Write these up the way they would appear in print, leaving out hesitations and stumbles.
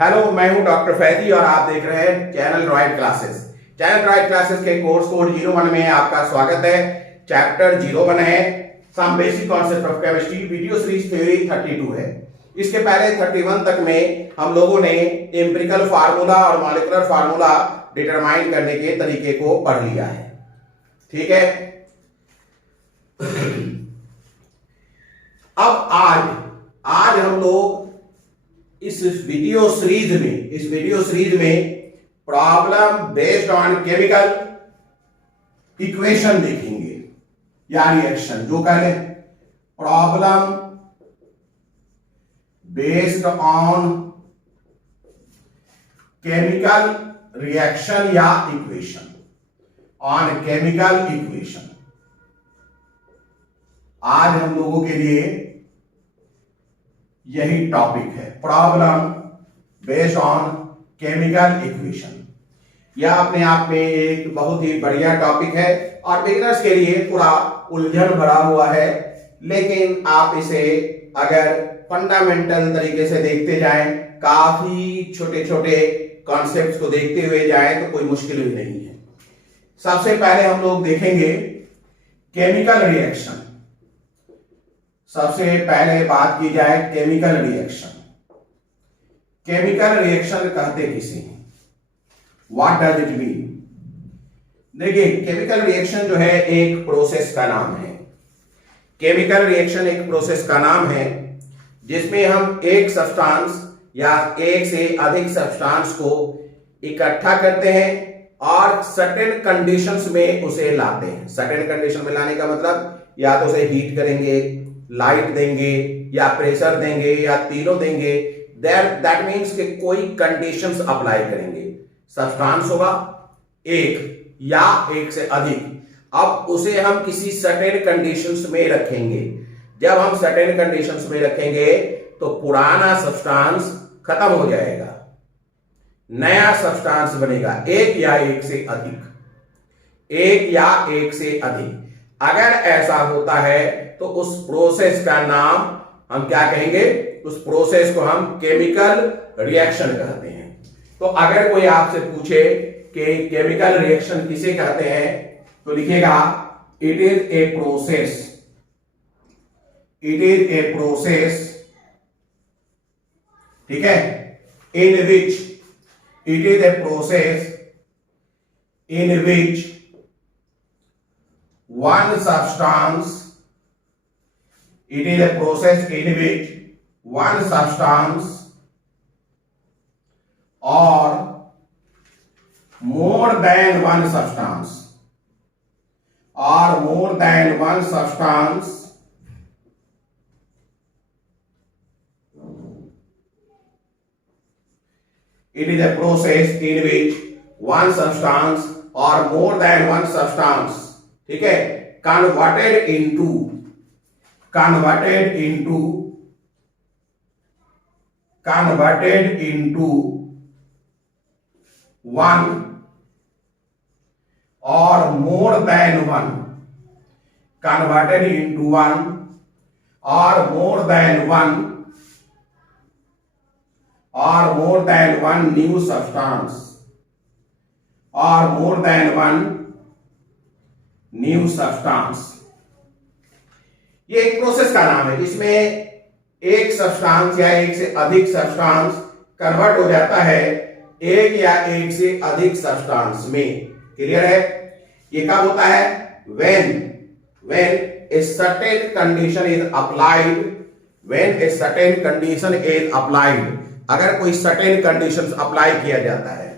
Hello, मैं हूं doctor Faizi और आप देख रहे हैं channel royal classes. Channel royal classes के कोर्स कोड 01 में आपका स्वागत है। चैप्टर 01 है some basic concept of chemistry. Video series theory 32 है। इसके पहले 31 तक में हम लोगों ने एम्पिरिकल फार्मूला और मॉलिक्यूलर फार्मूला डिटरमाइन करने के तरीके को पढ़ लिया है। ठीक है। अब आज हम लोग इस वीडियो सीरीज में problem based on chemical equation देखेंगे या रिएक्शन, जो कह रहे problem based on chemical reaction या इक्वेशन, ऑन केमिकल इक्वेशन। आज हम लोगों के लिए यही टॉपिक है, problem based on chemical equation. यह अपने आप में एक बहुत ही बढ़िया टॉपिक है और बिगिनर्स के लिए थोड़ा उलझन भरा हुआ है, लेकिन आप इसे अगर फंडामेंटल तरीके से देखते जाएं, काफी छोटे छोटे कॉन्सेप्ट्स को देखते हुए जाएं, तो कोई मुश्किल भी नहीं है। सबसे पहले हम लोग देखेंगे केमिकल रिएक्शन। सबसे पहले बात की जाए केमिकल रिएक्शन। केमिकल रिएक्शन कहते किसे हैं? What does it mean? देखिए, केमिकल रिएक्शन जो है एक प्रोसेस का नाम है। केमिकल रिएक्शन एक प्रोसेस का नाम है जिसमें हम एक सब्सटेंस या एक से अधिक सब्सटेंस को इकट्ठा करते हैं और सर्टेन कंडीशंस में उसे लाते हैं। सर्टेन कंडीशन में लाने का मतलब या तो उसे हीट करेंगे, लाइट देंगे, या प्रेशर देंगे, या तीनों देंगे। दैट मीन्स कि कोई कंडीशंस अप्लाई करेंगे। सब्सटेंस होगा एक या एक से अधिक, अब उसे हम किसी सर्टेन कंडीशंस में रखेंगे। जब हम सर्टेन कंडीशंस में रखेंगे तो पुराना सब्सटेंस खत्म हो जाएगा, नया सब्सटेंस बनेगा, एक या एक से अधिक, एक या एक से अधिक। अगर ऐसा होता है तो उस प्रोसेस का नाम हम क्या कहेंगे? उस प्रोसेस को हम केमिकल रिएक्शन कहते हैं। तो अगर कोई आपसे पूछे कि केमिकल रिएक्शन किसे कहते हैं, तो लिखिएगा it is a process, it is a process, ठीक है, in which, it is a process in which one substance, it is a process in which one substance or more than one substance or more than one substance it is a process in which one substance or more than one substance, ठीक है, converted into one or more than one, converted into one or more than one or more than one new substance or more than one new substance. ये एक process का नाम है। इसमें एक substance या एक से अधिक सब्सटेंस कन्वर्ट हो जाता है एक या एक से अधिक सब्सटेंस में। क्लियर है? ये कब होता है? when a certain condition is applied, when a certain condition is applied, अगर कोई certain conditions अप्लाई किया जाता है।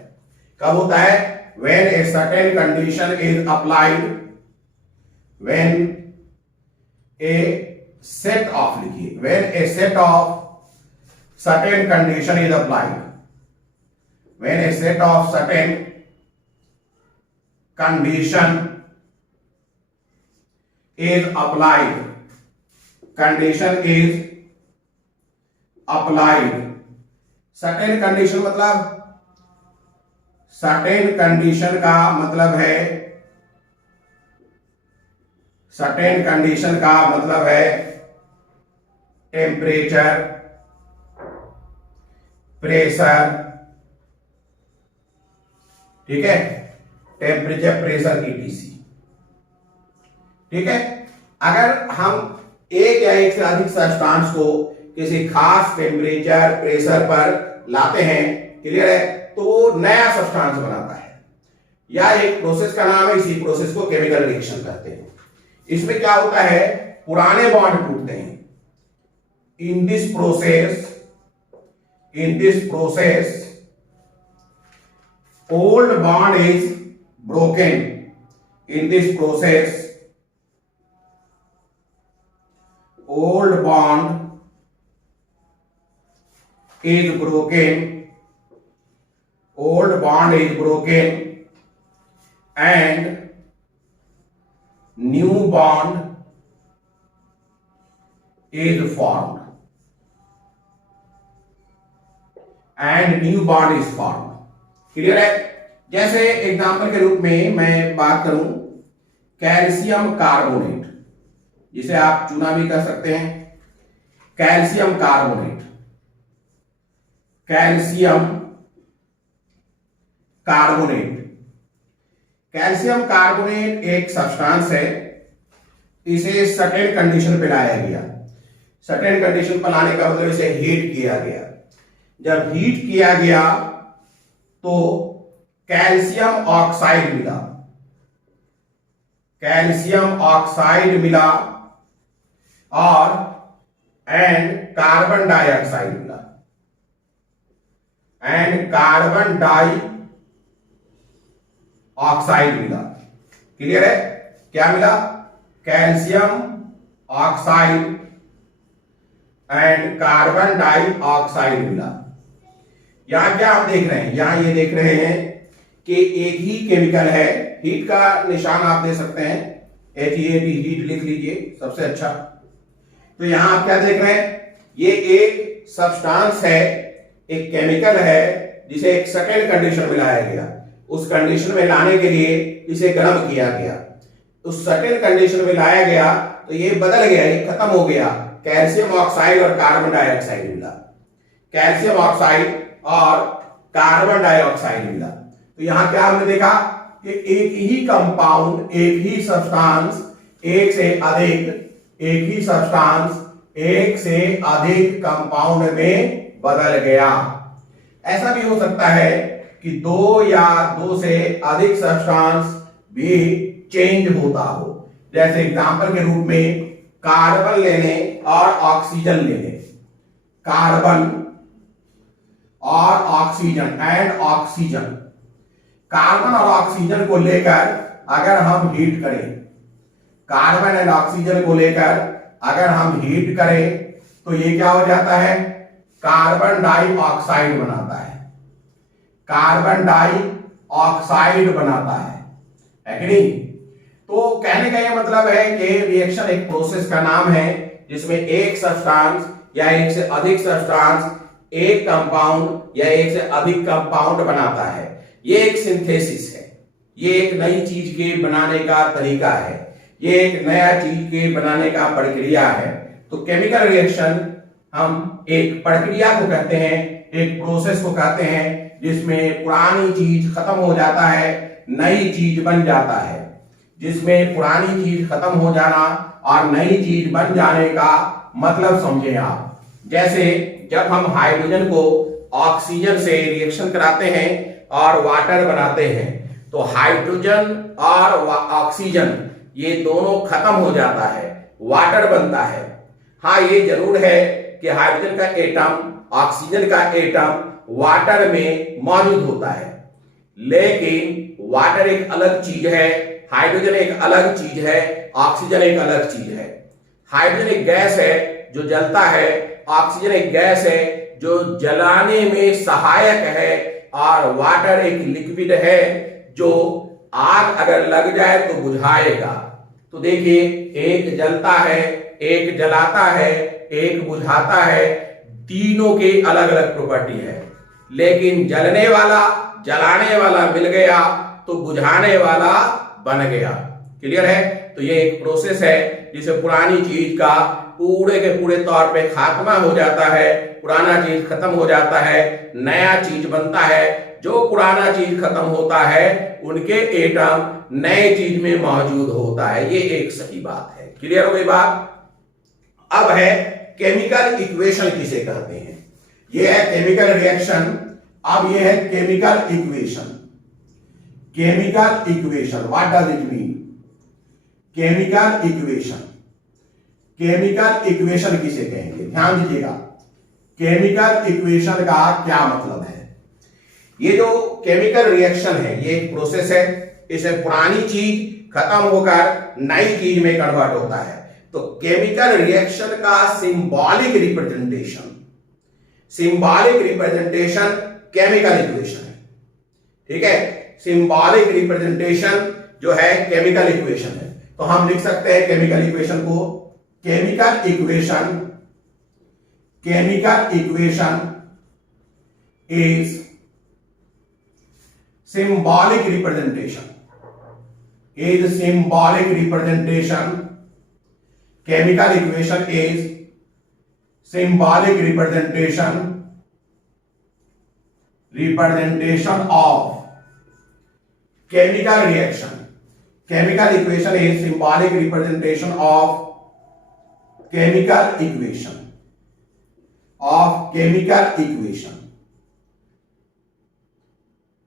कब होता है? when a certain condition is applied, when a set of, लिखिए, when a set of certain condition is applied, when a set of certain condition is applied, condition is applied, certain condition मतलब, certain condition का मतलब है, certain condition का मतलब है temperature, pressure, ठीक है, टेम्परेचर, प्रेशर, ईटीसी। ठीक है, अगर हम एक या एक से अधिक सब्सटेंस को किसी खास टेम्परेचर, प्रेशर पर लाते हैं, क्लियर है, तो वो नया सब्सटेंस बनाता है, या एक प्रोसेस का नाम है, इसी प्रोसेस को केमिकल रिएक्शन कहते हैं। इसमें क्या होता है, पुराने बॉन्ड टूटते हैं। In this process old bond is broken. In this process old bond is broken, and new bond is formed, clear है। जैसे एग्जांपल के रूप में मैं बात करूं, कैल्शियम कार्बोनेट, जिसे आप चूना भी कह सकते हैं, कैल्शियम कार्बोनेट एक सब्सटेंस है। इसे सर्टेन कंडीशन पे लाया गया। सर्टेन कंडीशन पर लाने का मतलब इसे हीट किया गया। जब हीट किया गया तो कैल्शियम ऑक्साइड मिला और कार्बन डाइऑक्साइड मिला, क्लियर है। क्या मिला, calcium oxide and carbon dioxide मिला। यहां क्या आप देख रहे हैं, यहां ये देख रहे हैं कि एक ही केमिकल है। हीट का निशान आप दे सकते हैं, HEAT, हीट लिख लीजिए सबसे अच्छा। तो यहां आप क्या देख रहे हैं, ये एक सब्सटेंस है, एक केमिकल है, जिसे एक सर्टेन कंडीशन में लाया गया। उस कंडीशन में लाने के लिए इसे गर्म किया गया। उस सर्टेन कंडीशन में लाया गया तो ये बदल गया, ये खत्म हो गया। कैल्शियम ऑक्साइड और कार्बन डाइऑक्साइड मिला, कैल्शियम ऑक्साइड और कार्बन डाइऑक्साइड मिला। तो यहां क्या हमने देखा कि एक ही कंपाउंड, एक ही सब्सटेंस एक से अधिक कंपाउंड में बदल गया। ऐसा भी हो सकता है कि दो या दो से अधिक सब्सटेंस भी चेंज होता हो। जैसे एग्जांपल के रूप में कार्बन लेने और ऑक्सीजन लेने, कार्बन और ऑक्सीजन एंड ऑक्सीजन, कार्बन और ऑक्सीजन को लेकर अगर हम हीट करें, कार्बन एंड ऑक्सीजन को लेकर अगर हम हीट करें तो ये क्या हो जाता है, कार्बन डाइऑक्साइड बनाता है, है कि नहीं। तो कहने का ये मतलब है कि रिएक्शन एक प्रोसेस का नाम है जिसमें एक सब्सटेंस या एक से अधिक सब्सटेंस एक कंपाउंड या एक से अधिक कंपाउंड बनाता है। ये एक सिंथेसिस है, ये एक नई चीज के बनाने का तरीका है, ये एक नया चीज के बनाने का प्रक्रिया है। तो केमिकल रिएक्शन हम एक प्रक्रिया को कहते हैं, एक प्रोसेस को कहते हैं, जिसमें पुरानी चीज खत्म हो जाता है, नई चीज बन जाता है। जिसमें पुरानी चीज खत्म हो जाना और नई चीज बन जाने का मतलब समझे आप। जैसे जब हम हाइड्रोजन को ऑक्सीजन से रिएक्शन कराते हैं और वाटर बनाते हैं, तो हाइड्रोजन और ऑक्सीजन ये दोनों खत्म हो जाता है, वाटर बनता है। हाँ, ये जरूर है कि हाइड्रोजन का एटम, ऑक्सीजन का एटम वाटर में मौजूद होता है, लेकिन वाटर एक अलग चीज है, हाइड्रोजन एक अलग चीज है, ऑक्सीजन एक अलग चीज है। हाइड्रोजन एक गैस है जो जलता है, ऑक्सीजन एक गैस है जो जलाने में सहायक है, और वाटर एक लिक्विड है जो आग अगर लग जाए तो बुझाएगा। तो देखिए, एक जलता है, एक जलाता है, एक बुझाता है, तीनों के अलग अलग प्रॉपर्टी है। लेकिन जलने वाला, जलाने वाला मिल गया तो बुझाने वाला बन गया। क्लियर है। तो ये एक प्रोसेस है जिससे पुरानी चीज का पूरे के पूरे तौर पे खात्मा हो जाता है, पुराना चीज खत्म हो जाता है, नया चीज बनता है। जो पुराना चीज खत्म होता है उनके एटम नए चीज में मौजूद होता है। ये एक सही बात है। क्लियर हो गई बात? अब है केमिकल इक्वेशन किसे कहते हैं। ये है केमिकल रिएक्शन। अब ये है chemical equation. Chemical equation, what does it mean? Chemical equation, chemical equation किसे कहेंगे? ध्यान दीजिएगा, केमिकल इक्वेशन का क्या मतलब है। ये जो केमिकल रिएक्शन है ये एक प्रोसेस है। इसे पुरानी चीज खत्म होकर नई चीज में कन्वर्ट होता है। तो केमिकल रिएक्शन का symbolic representation, symbolic representation chemical equation है। ठीक है, सिंबॉलिक रिप्रेजेंटेशन जो है केमिकल इक्वेशन है। तो हम लिख सकते हैं केमिकल इक्वेशन को, chemical equation, chemical equation is symbolic representation, is symbolic representation, chemical equation is symbolic representation, representation of chemical reaction. Chemical equation is symbolic representation of chemical equation, of chemical equation.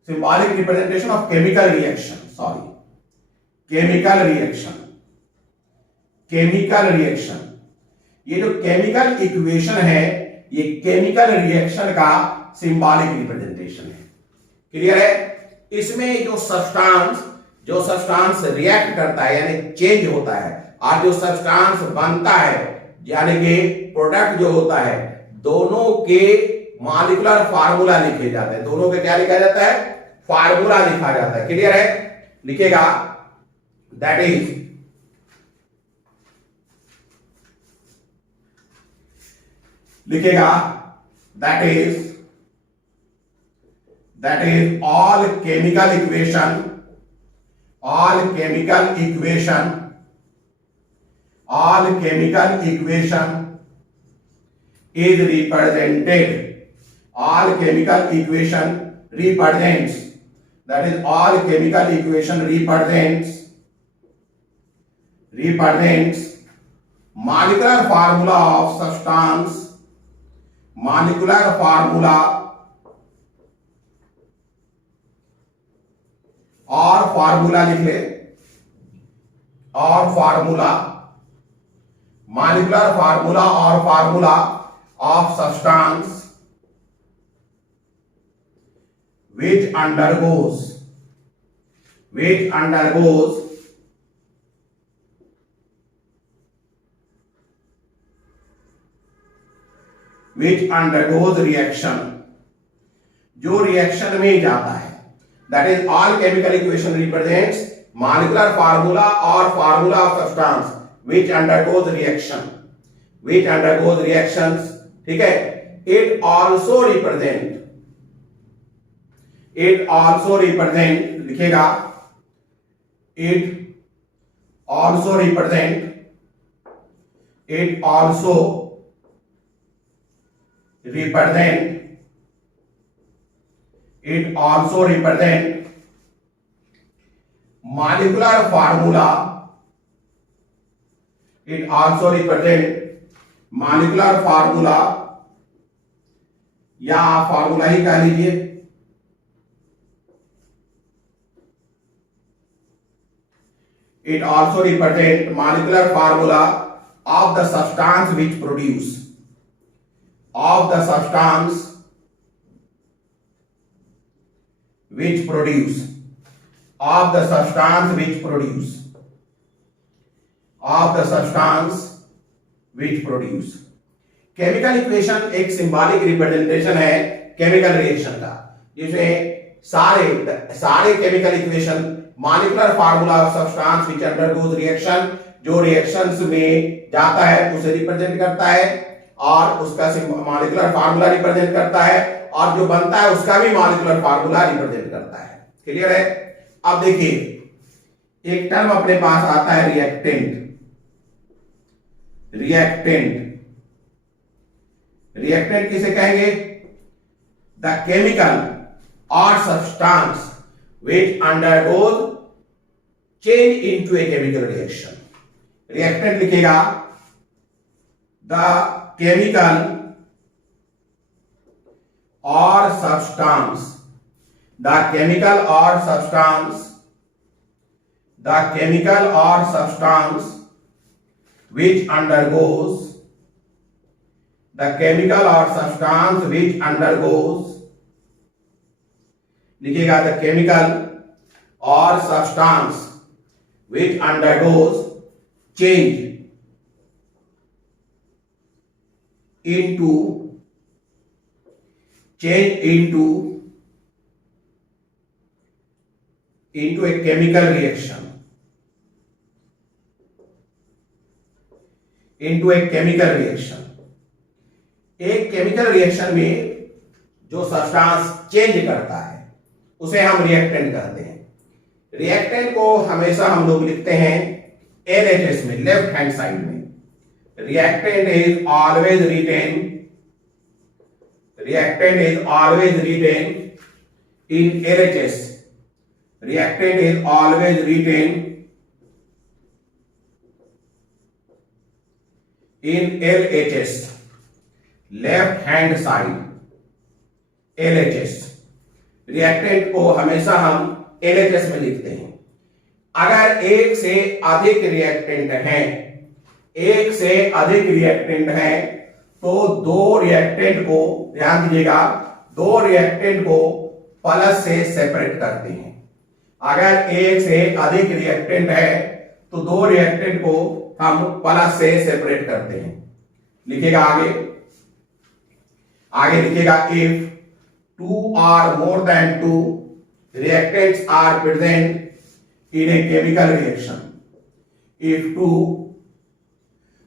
Symbolic representation of chemical reaction, sorry, chemical reaction, chemical reaction. ये जो chemical equation है ये chemical reaction का symbolic representation है। Clear है? इसमें जो substance react करता है यानी चेंज होता है, और जो सब्सटेंस बनता है यानी कि प्रोडक्ट जो होता है, दोनों के मॉलिक्यूलर फार्मूला लिखे जाते हैं। दोनों के क्या लिखा जाता है? फार्मूला लिखा जाता है। क्लियर है? लिखेगा that is all chemical equation, all chemical equation, all chemical equation is represented, all chemical equation represents, that is all chemical equation represents molecular formula of substance, molecular formula और formula लिख ले, और formula, molecular formula और formula of substance which undergoes reaction, जो reaction में जाता है। that is all chemical equation represents molecular formula or formula of substance which undergoes reactions, ठीक है। it also represent लिखेगा it also represent molecular formula, it also represent molecular formula या formula ही कह लीजिए, it also represent molecular formula of the substance which produce, of the substance which produce, of the substance which produce, of the substance which produce. Chemical equation एक symbolic representation है chemical reaction का, जिसमें सारे chemical equation molecular formula of substance which undergoes reaction, जो reactions में जाता है उसे रिप्रेजेंट करता है, और उसका मॉलिक्यूलर फार्मूला रिप्रेजेंट करता है, और जो बनता है उसका भी मॉलिक्यूलर फार्मूला रिप्रेजेंट करता है। क्लियर है? अब देखिए एक टर्म अपने पास आता है रिएक्टेंट, रिएक्टेंट, रिएक्टेंट किसे कहेंगे? द केमिकल और substance which undergoes change into a chemical reaction. Reactant लिखेगा द केमिकल और सब्सटेंस, द केमिकल और सब्सटेंस, द केमिकल और substance which undergoes, the chemical or substance which undergoes, लिखिएगा the chemical और substance which undergoes change into a chemical reaction, into a chemical reaction. एक chemical reaction में जो substance change करता है उसे हम रिएक्टेंट कहते हैं। रिएक्टेंट को हमेशा हम लोग लिखते हैं LHS में, लेफ्ट हैंड साइड में। Reactant is always written, reactant is always written in LHS, reactant is always written in LHS, left hand side, LHS। Reactant को हमेशा हम LHS में लिखते हैं। अगर एक से अधिक रिएक्टेंट हैं, एक से अधिक रिएक्टेंट हैं, तो दो रिएक्टेंट को, ध्यान दीजिएगा, दो रिएक्टेंट को प्लस से सेपरेट करते हैं। अगर एक से अधिक रिएक्टेंट है तो दो रिएक्टेंट को हम प्लस से सेपरेट करते हैं। लिखिएगा आगे, आगे लिखिएगा if two or more than two reactants are present in a chemical reaction. If two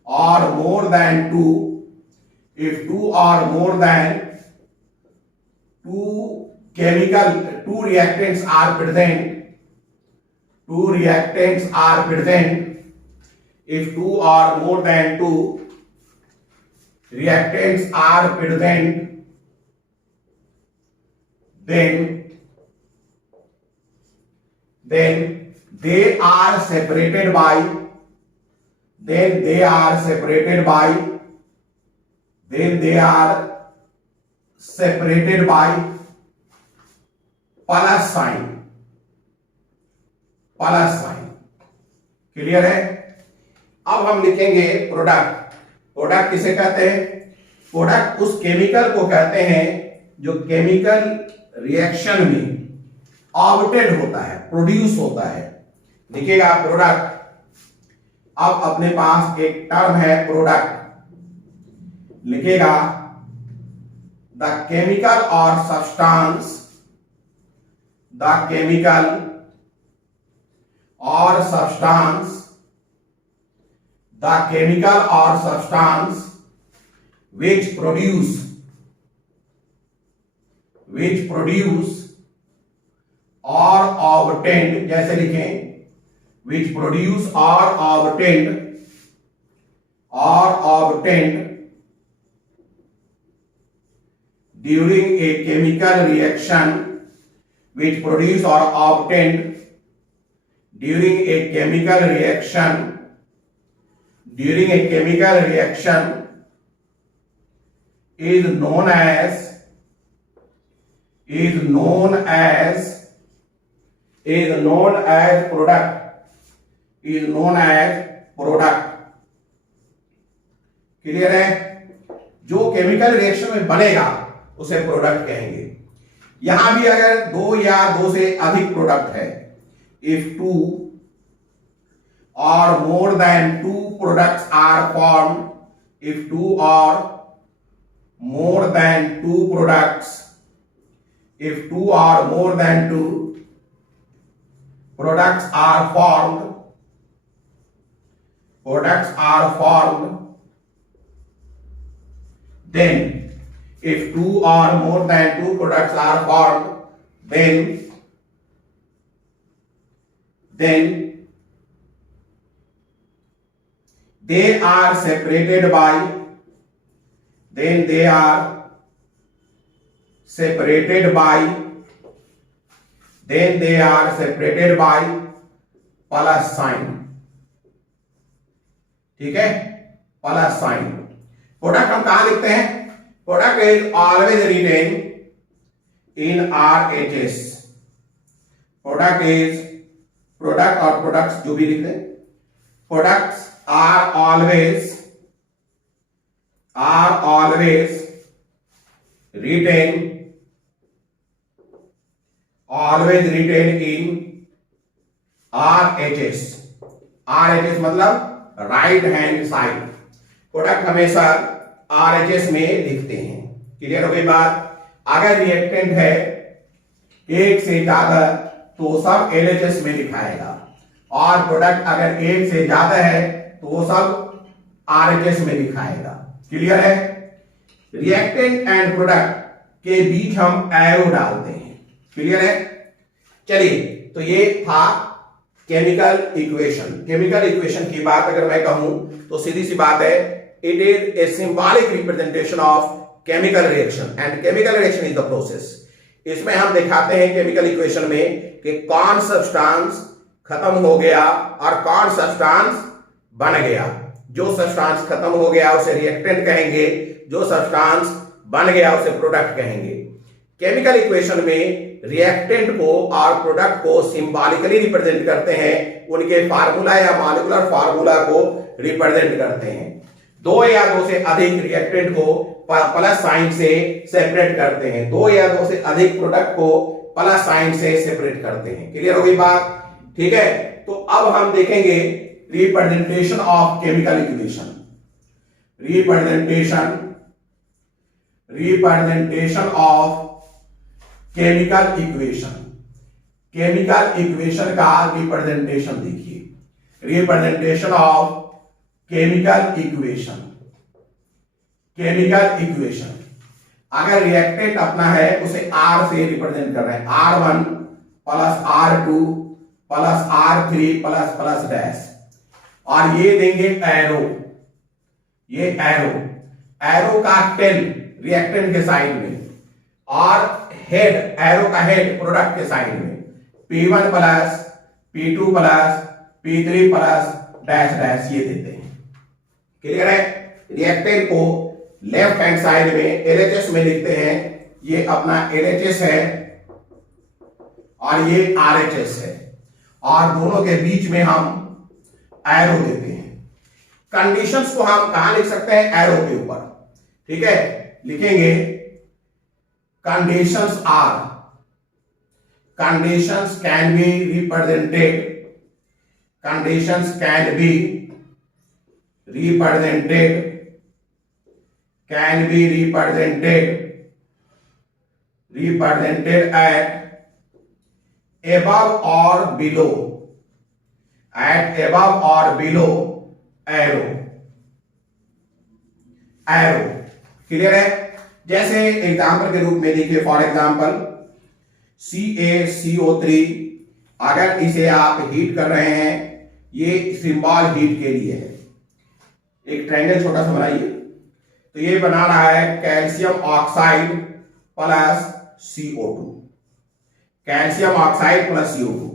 or more than two, if two or more than two reactants are present, two reactants are present, if two or more than two reactants are present, then they are separated by, then they are separated by, then they are separated by plus sign, plus sign. Clear है? अब हम लिखेंगे product. Product किसे कहते हैं? Product उस chemical को कहते हैं जो केमिकल रिएक्शन में ऑब्टेन होता है, प्रोड्यूस होता है। देखिएगा प्रोडक्ट, अब अपने पास एक टर्म है प्रोडक्ट, लिखेगा द केमिकल और सब्सटेंस, द केमिकल और सब्सटेंस, द केमिकल और substance which produce or obtained, जैसे लिखें, which produce or obtained during a chemical reaction, which produce or obtained during a chemical reaction is known as product, clear है? जो chemical reaction में बनेगा उसे product कहेंगे। यहां भी अगर दो या दो से अधिक प्रोडक्ट है, इफ टू और more than two products are formed, if two और more than two products, if two or more than two products are formed, then if two or more than two products are formed, then they are separated by, then they are separated by, then they are separated by plus sign. ठीक है, plus sign. Product हम कहां लिखते हैं? Product is always written in R H S. Product is, product और products जो भी लिखते हैं, products are always written, always written in RHS। RHS मतलब राइट हैंड साइड। प्रोडक्ट हमेशा RHS में लिखते हैं। क्लियर हो गई बात? अगर रिएक्टेंट है एक से ज्यादा तो सब LHS में लिखाएगा, और प्रोडक्ट अगर एक से ज्यादा है तो वो सब RHS में लिखाएगा। क्लियर है? रिएक्टेंट एंड प्रोडक्ट के बीच हम एरो डालते हैं। क्लियर है? चलिए, तो ये था केमिकल इक्वेशन। केमिकल इक्वेशन की बात अगर मैं कहूं तो सीधी सी बात है, it is a symbolic representation of chemical reaction, and chemical reaction is the process. इसमें हम दिखाते हैं केमिकल इक्वेशन में कि कौन सब्सटेंस खत्म हो गया और कौन सब्सटेंस बन गया। जो सब्सटेंस खत्म हो गया उसे रिएक्टेंट कहेंगे, जो सब्सटेंस बन गया उसे प्रोडक्ट कहेंगे। केमिकल इक्वेशन में रिएक्टेंट को और प्रोडक्ट को सिंबॉलिकली रिप्रेजेंट करते हैं, उनके फार्मूला या मॉलिक्यूलर फार्मूला को रिप्रेजेंट करते हैं। दो या दो से अधिक रिएक्टेंट को प्लस साइन से सेपरेट करते हैं, दो या दो से अधिक प्रोडक्ट को प्लस साइन से सेपरेट करते हैं। क्लियर हो गई बात? ठीक है, तो अब हम देखेंगे representation of chemical equation. Representation of chemical equation. Chemical equation का रिप्रेजेंटेशन देखिए। Representation of chemical equation. Chemical equation, अगर रिएक्टेंट अपना है उसे R से रिप्रेजेंट कर रहे हैं, R1 plus R2 plus R3 plus plus dash, और ये देंगे एरो। ये एरो का 10 रिएक्टेंट के साइड में, और हेड, एरो का हेड प्रोडक्ट के साइड में, P1 plus P2 plus P3 plus dash dash ये देते हैं। क्लियर है? रिएक्टेंट को लेफ्ट हैंड साइड में LHS में लिखते हैं, ये अपना LHS है और ये RHS है, और दोनों के बीच में हम एरो देते हैं। कंडीशंस को हम कहां लिख सकते हैं? एरो के ऊपर। ठीक है, लिखेंगे conditions are, conditions can be represented, conditions can be represented, can be represented at above or below, at above or below arrow, arrow। Clear है? जैसे एग्जाम्पल के रूप में देखिए, फॉर एग्जाम्पल CaCO3, अगर इसे आप हीट कर रहे हैं, ये सिंबल हीट के लिए है। एक ट्रायंगल छोटा सा बनाइए, तो ये बना रहा है calcium oxide plus CO2, calcium oxide plus CO2।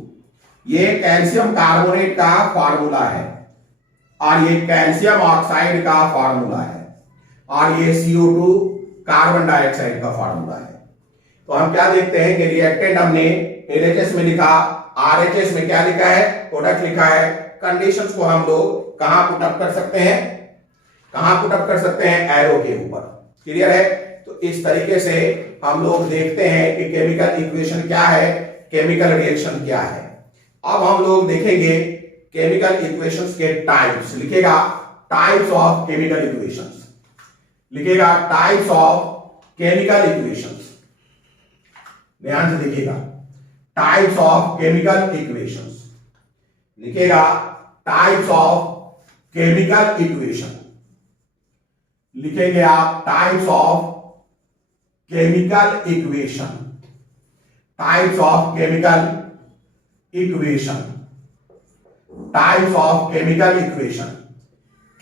ये कैल्शियम कार्बोनेट का फॉर्मूला है, और ये कैल्शियम ऑक्साइड का फॉर्मूला है, और ये CO2 कार्बन डाइऑक्साइड का फॉर्मूला है। तो हम क्या देखते हैं कि रिएक्टेंट हमने LHS में लिखा, RHS में क्या लिखा है? प्रोडक्ट लिखा है। कंडीशंस को हम लोग कहां पुट अप कर सकते हैं? कहां पुट अप कर सकते हैं? एरो के ऊपर। क्लियर है? तो इस तरीके से हम लोग देखते हैं कि केमिकल इक्वेशन क्या है, केमिकल रिएक्शन क्या है। अब हम लोग देखेंगे केमिकल इक्वेशंस के टाइप्स। लिखेगा टाइप्स ऑफ केमिकल इक्वेशंस, लिखेगा टाइप्स ऑफ केमिकल इक्वेशंस। ध्यान से देखिएगा, टाइप्स ऑफ केमिकल इक्वेशंस, लिखेगा टाइप्स ऑफ केमिकल इक्वेशन, लिखेंगे आप types of chemical equation, types of chemical equation, types of chemical equation.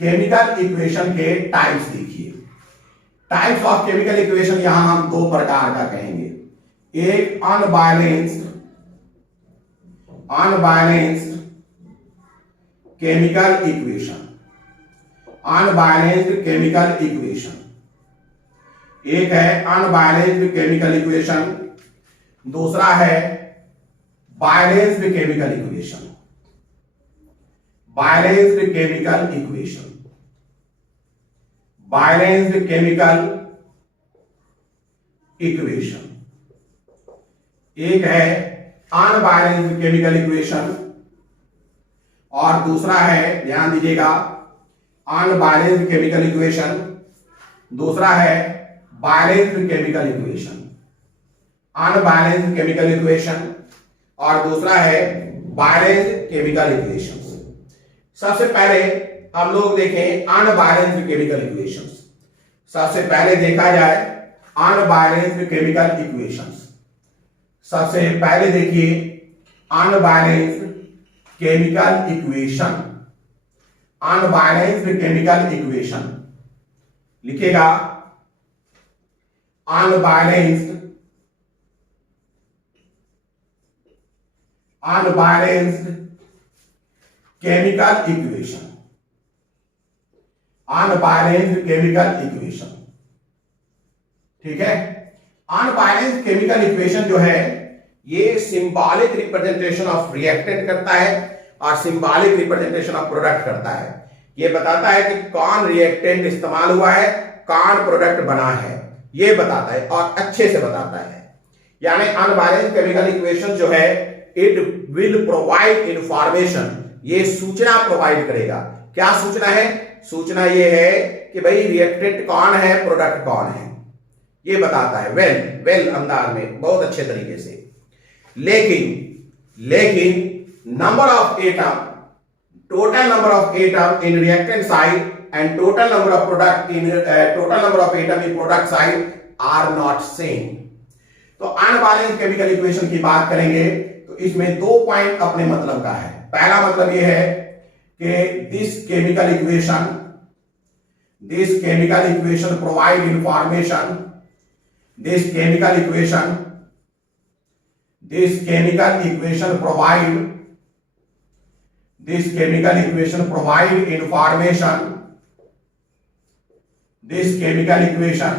Chemical equation के types देखिए। Types of chemical equation यहां हम दो प्रकार का कहेंगे, एक unbalanced chemical equation, unbalanced chemical equation, एक है अनबैलेंस्ड केमिकल इक्वेशन, दूसरा है balanced chemical equation. Balanced chemical equation, balanced chemical equation, एक है अनबैलेंस्ड केमिकल इक्वेशन और दूसरा है, ध्यान दीजिएगा, अनबैलेंस्ड केमिकल इक्वेशन, दूसरा है balanced chemical equation. Unbalanced chemical equation और दूसरा है बैलेंस्ड केमिकल इक्वेशन। सबसे पहले हम लोग देखें अनबैलेंस्ड केमिकल इक्वेशंस। सबसे पहले देखा जाए अनबैलेंस्ड केमिकल इक्वेशंस। सबसे पहले देखिए unbalanced chemical equation. Unbalanced chemical equation लिखेगा unbalanced chemical equation, unbalanced chemical equation. ठीक है, अनबैलेंस्ड केमिकल इक्वेशन जो है ये सिंबॉलिक रिप्रेजेंटेशन ऑफ रिएक्टेंट करता है और सिंबॉलिक रिप्रेजेंटेशन ऑफ प्रोडक्ट करता है। ये बताता है कि कौन रिएक्टेंट इस्तेमाल हुआ है, कौन प्रोडक्ट बना है, ये बताता है और अच्छे से बताता है। यानी अनबैलेंस्ड केमिकल इक्वेशन जो है इट विल प्रोवाइड इंफॉर्मेशन, ये सूचना प्रोवाइड करेगा। क्या सूचना है? सूचना ये है कि भाई रिएक्टेंट कौन है, प्रोडक्ट कौन है, ये बताता है वेल अंदाज में, बहुत अच्छे तरीके से। लेकिन number of atom, total number of atom in reactant side and total number of product in total number of atom in product side are not same. तो अनबैलेंस्ड केमिकल इक्वेशन की बात करेंगे तो इसमें दो पॉइंट अपने मतलब का है। पहला मतलब यह है कि this chemical equation provide information, this chemical equation provide information, this chemical equation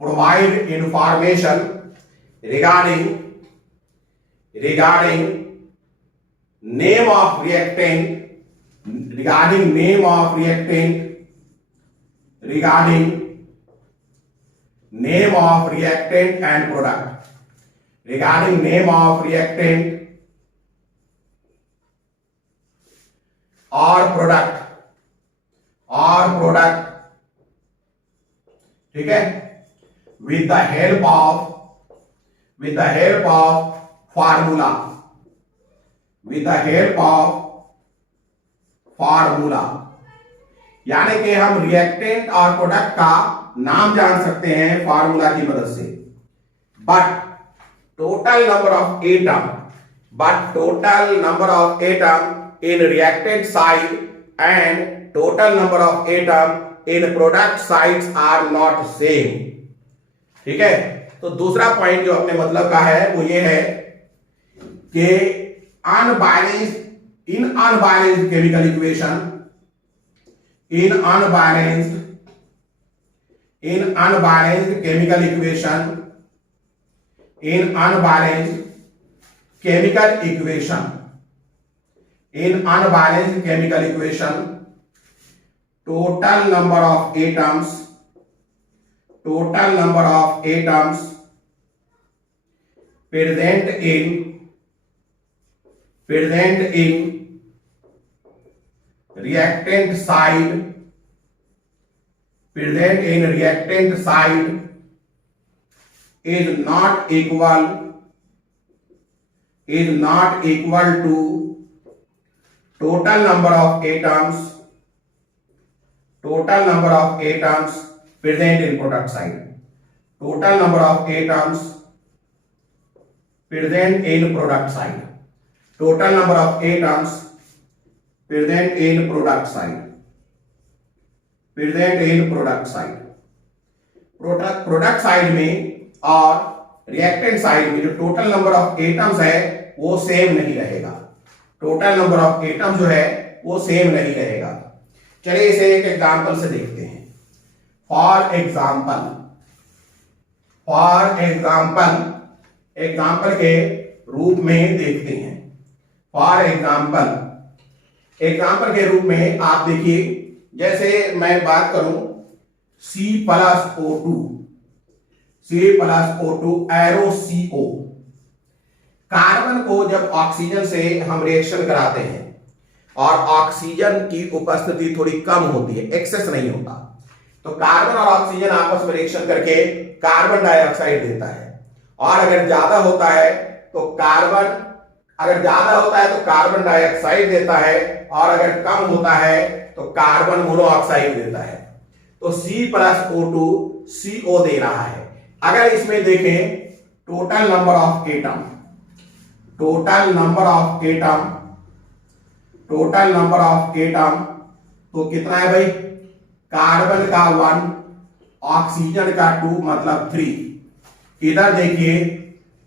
provide information regarding name of reactant, regarding name of reactant and product, regarding name of reactant or product, ठीक है, with the help of formula, यानी कि हम reactant और product का नाम जान सकते हैं फार्मूला की मदद से। But total number of atom in reactant side and total number of atom in product sides are not same। ठीक है, तो दूसरा पॉइंट जो अपने मतलब का है वो ये है कि in unbalanced chemical equation, in unbalanced chemical equation, total number of atoms present in reactant side is not equal to total number of atoms present in product side। total number of atoms present in product side, total number of atoms present in product side, present in product side. Product side में और reactant side में जो total number of atoms है वो same नहीं रहेगा, total number of atom जो है वो सेम नहीं रहेगा। चलिए इसे एक एग्जांपल से देखते हैं। फॉर एग्जांपल के रूप में देखते हैं। फॉर एग्जांपल के रूप में आप देखिए, जैसे मैं बात करूं C+O2 एरो CO। कार्बन को जब ऑक्सीजन से हम रिएक्शन कराते हैं और ऑक्सीजन की उपस्थिति थोड़ी कम होती है, एक्सेस नहीं होता, तो कार्बन और ऑक्सीजन आपस में रिएक्शन करके कार्बन डाइऑक्साइड देता है। और अगर ज्यादा होता है तो कार्बन डाइऑक्साइड देता है, और अगर कम होता है तो कार्बन मोनोऑक्साइड देता है। तो C+O2 CO दे रहा है। अगर इसमें देखें टोटल नंबर ऑफ एटम, तो कितना है भाई? कार्बन का 1, ऑक्सीजन का 2 मतलब 3। इधर देखिए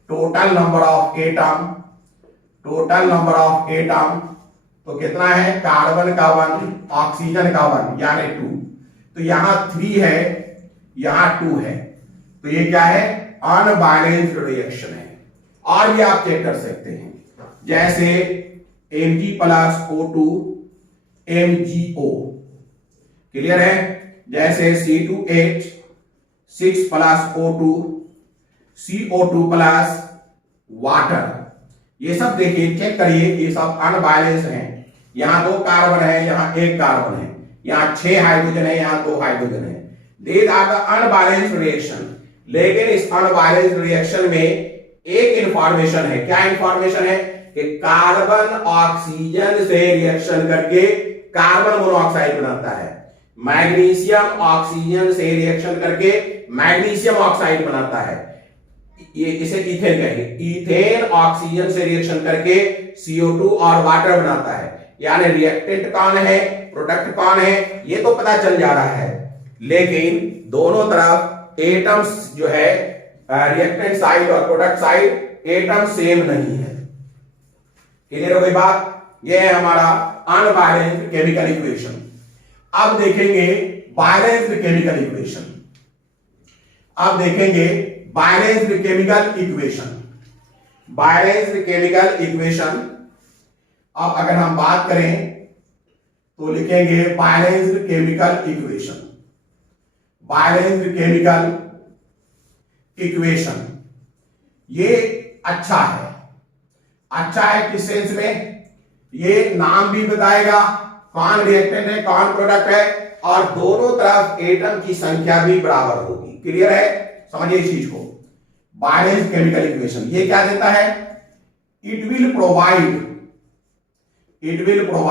टोटल नंबर ऑफ एटम तो कितना है? कार्बन का 1, ऑक्सीजन का 1 यानी 2। तो यहां 3 है, यहां 2 है, तो ये क्या है? अनबैलेंस्ड रिएक्शन है। और भी आप चेक कर सकते हैं, जैसे Mg+O2 MgO, क्लियर है? जैसे C2H 6+O2 CO2+ वाटर। ये सब देखिए, चेक करिए, ये सब अनबैलेंस हैं। यहां 2 कार्बन है, यहां 1 कार्बन है, यहां 6 हाइड्रोजन है, यहां 2 हाइड्रोजन है। These are the unbalanced reaction. लेकिन इस अनबैलेंस्ड रिएक्शन में एक इंफॉर्मेशन है। क्या इंफॉर्मेशन है? कि कार्बन ऑक्सीजन से रिएक्शन करके कार्बन मोनोऑक्साइड बनाता है, मैग्नीशियम ऑक्सीजन से रिएक्शन करके मैग्नीशियम ऑक्साइड बनाता है। ये इसे इथेन कहेंगे। इथेन ऑक्सीजन से रिएक्शन करके CO2 और वाटर बनाता है। यानी रिएक्टेंट कौन है, प्रोडक्ट कौन है, ये तो पता चल जा रहा है। लेकिन दोनों तरफ एटम्स जो है, रिएक्टेंट साइड और प्रोडक्ट साइड, एटम सेम नहीं है। क्लियर हो गई बात? ये है हमारा अनबैलेंस्ड केमिकल इक्वेशन। अब देखेंगे balanced chemical equation. Balanced chemical equation. अब अगर हम बात करें तो लिखेंगे बैलेंस्ड केमिकल इक्वेशन। ये अच्छा है किस सेंस में? ये नाम भी बताएगा कौन रिएक्टेंट है, कौन प्रोडक्ट है, और दोनों तरफ एटम की संख्या भी बराबर होगी। क्लियर है? समझिए इस चीज को। बैलेंस्ड केमिकल इक्वेशन ये क्या देता है? It will provide information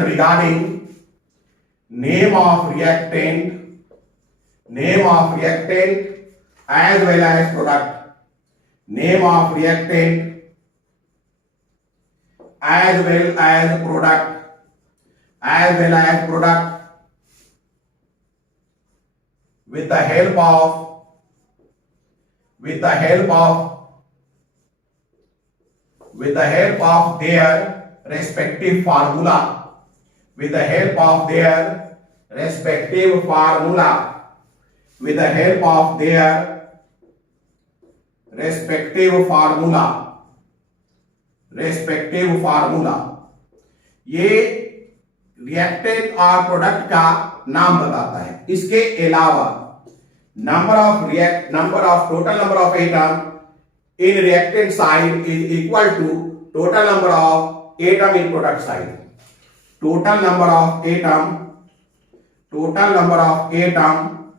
regarding name of reactant as well as product, name of reactant as well as product with the help of their respective formula, with the help of their respective formula, ये reactant और product का नाम बताता है। इसके अलावा total number of atom in reactant side is equal to total number of atom in product side. Total number of atom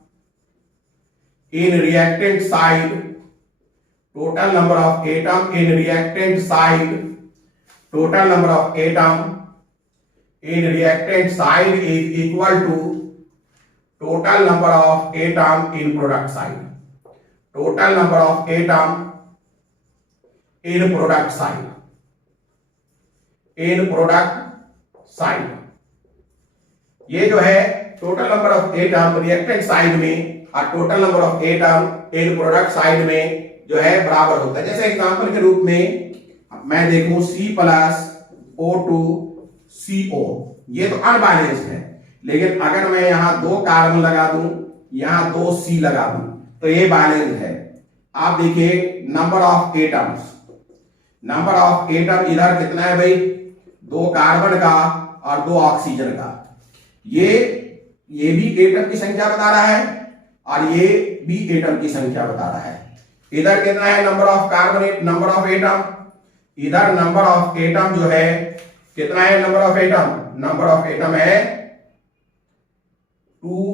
in reactant side, total number of atom in reactant side, total number of atom in reactant side is equal to total number of atom in product side. Total number of atom in product side. In product side. ये जो है total number of atom reactant side में और total number of atom in product side में जो है बराबर होता है। जैसे एग्जांपल के रूप में मैं देखूं C+O2CO, ये तो अनबैलेंस्ड है, लेकिन अगर मैं यहां 2 कार्बन लगा दूं, यहां 2 C लगा दूं, तो ये बैलेंस है। आप देखिए number of atoms, number of atom इधर कितना है भाई, 2 कार्बन का और 2 ऑक्सीजन का। ये भी एटम की संख्या बता रहा है और ये भी एटम की संख्या बता रहा है। इधर कितना है number of carbon, number of atom, इधर नंबर ऑफ एटम जो है कितना है, number of atom, number of atom है 2,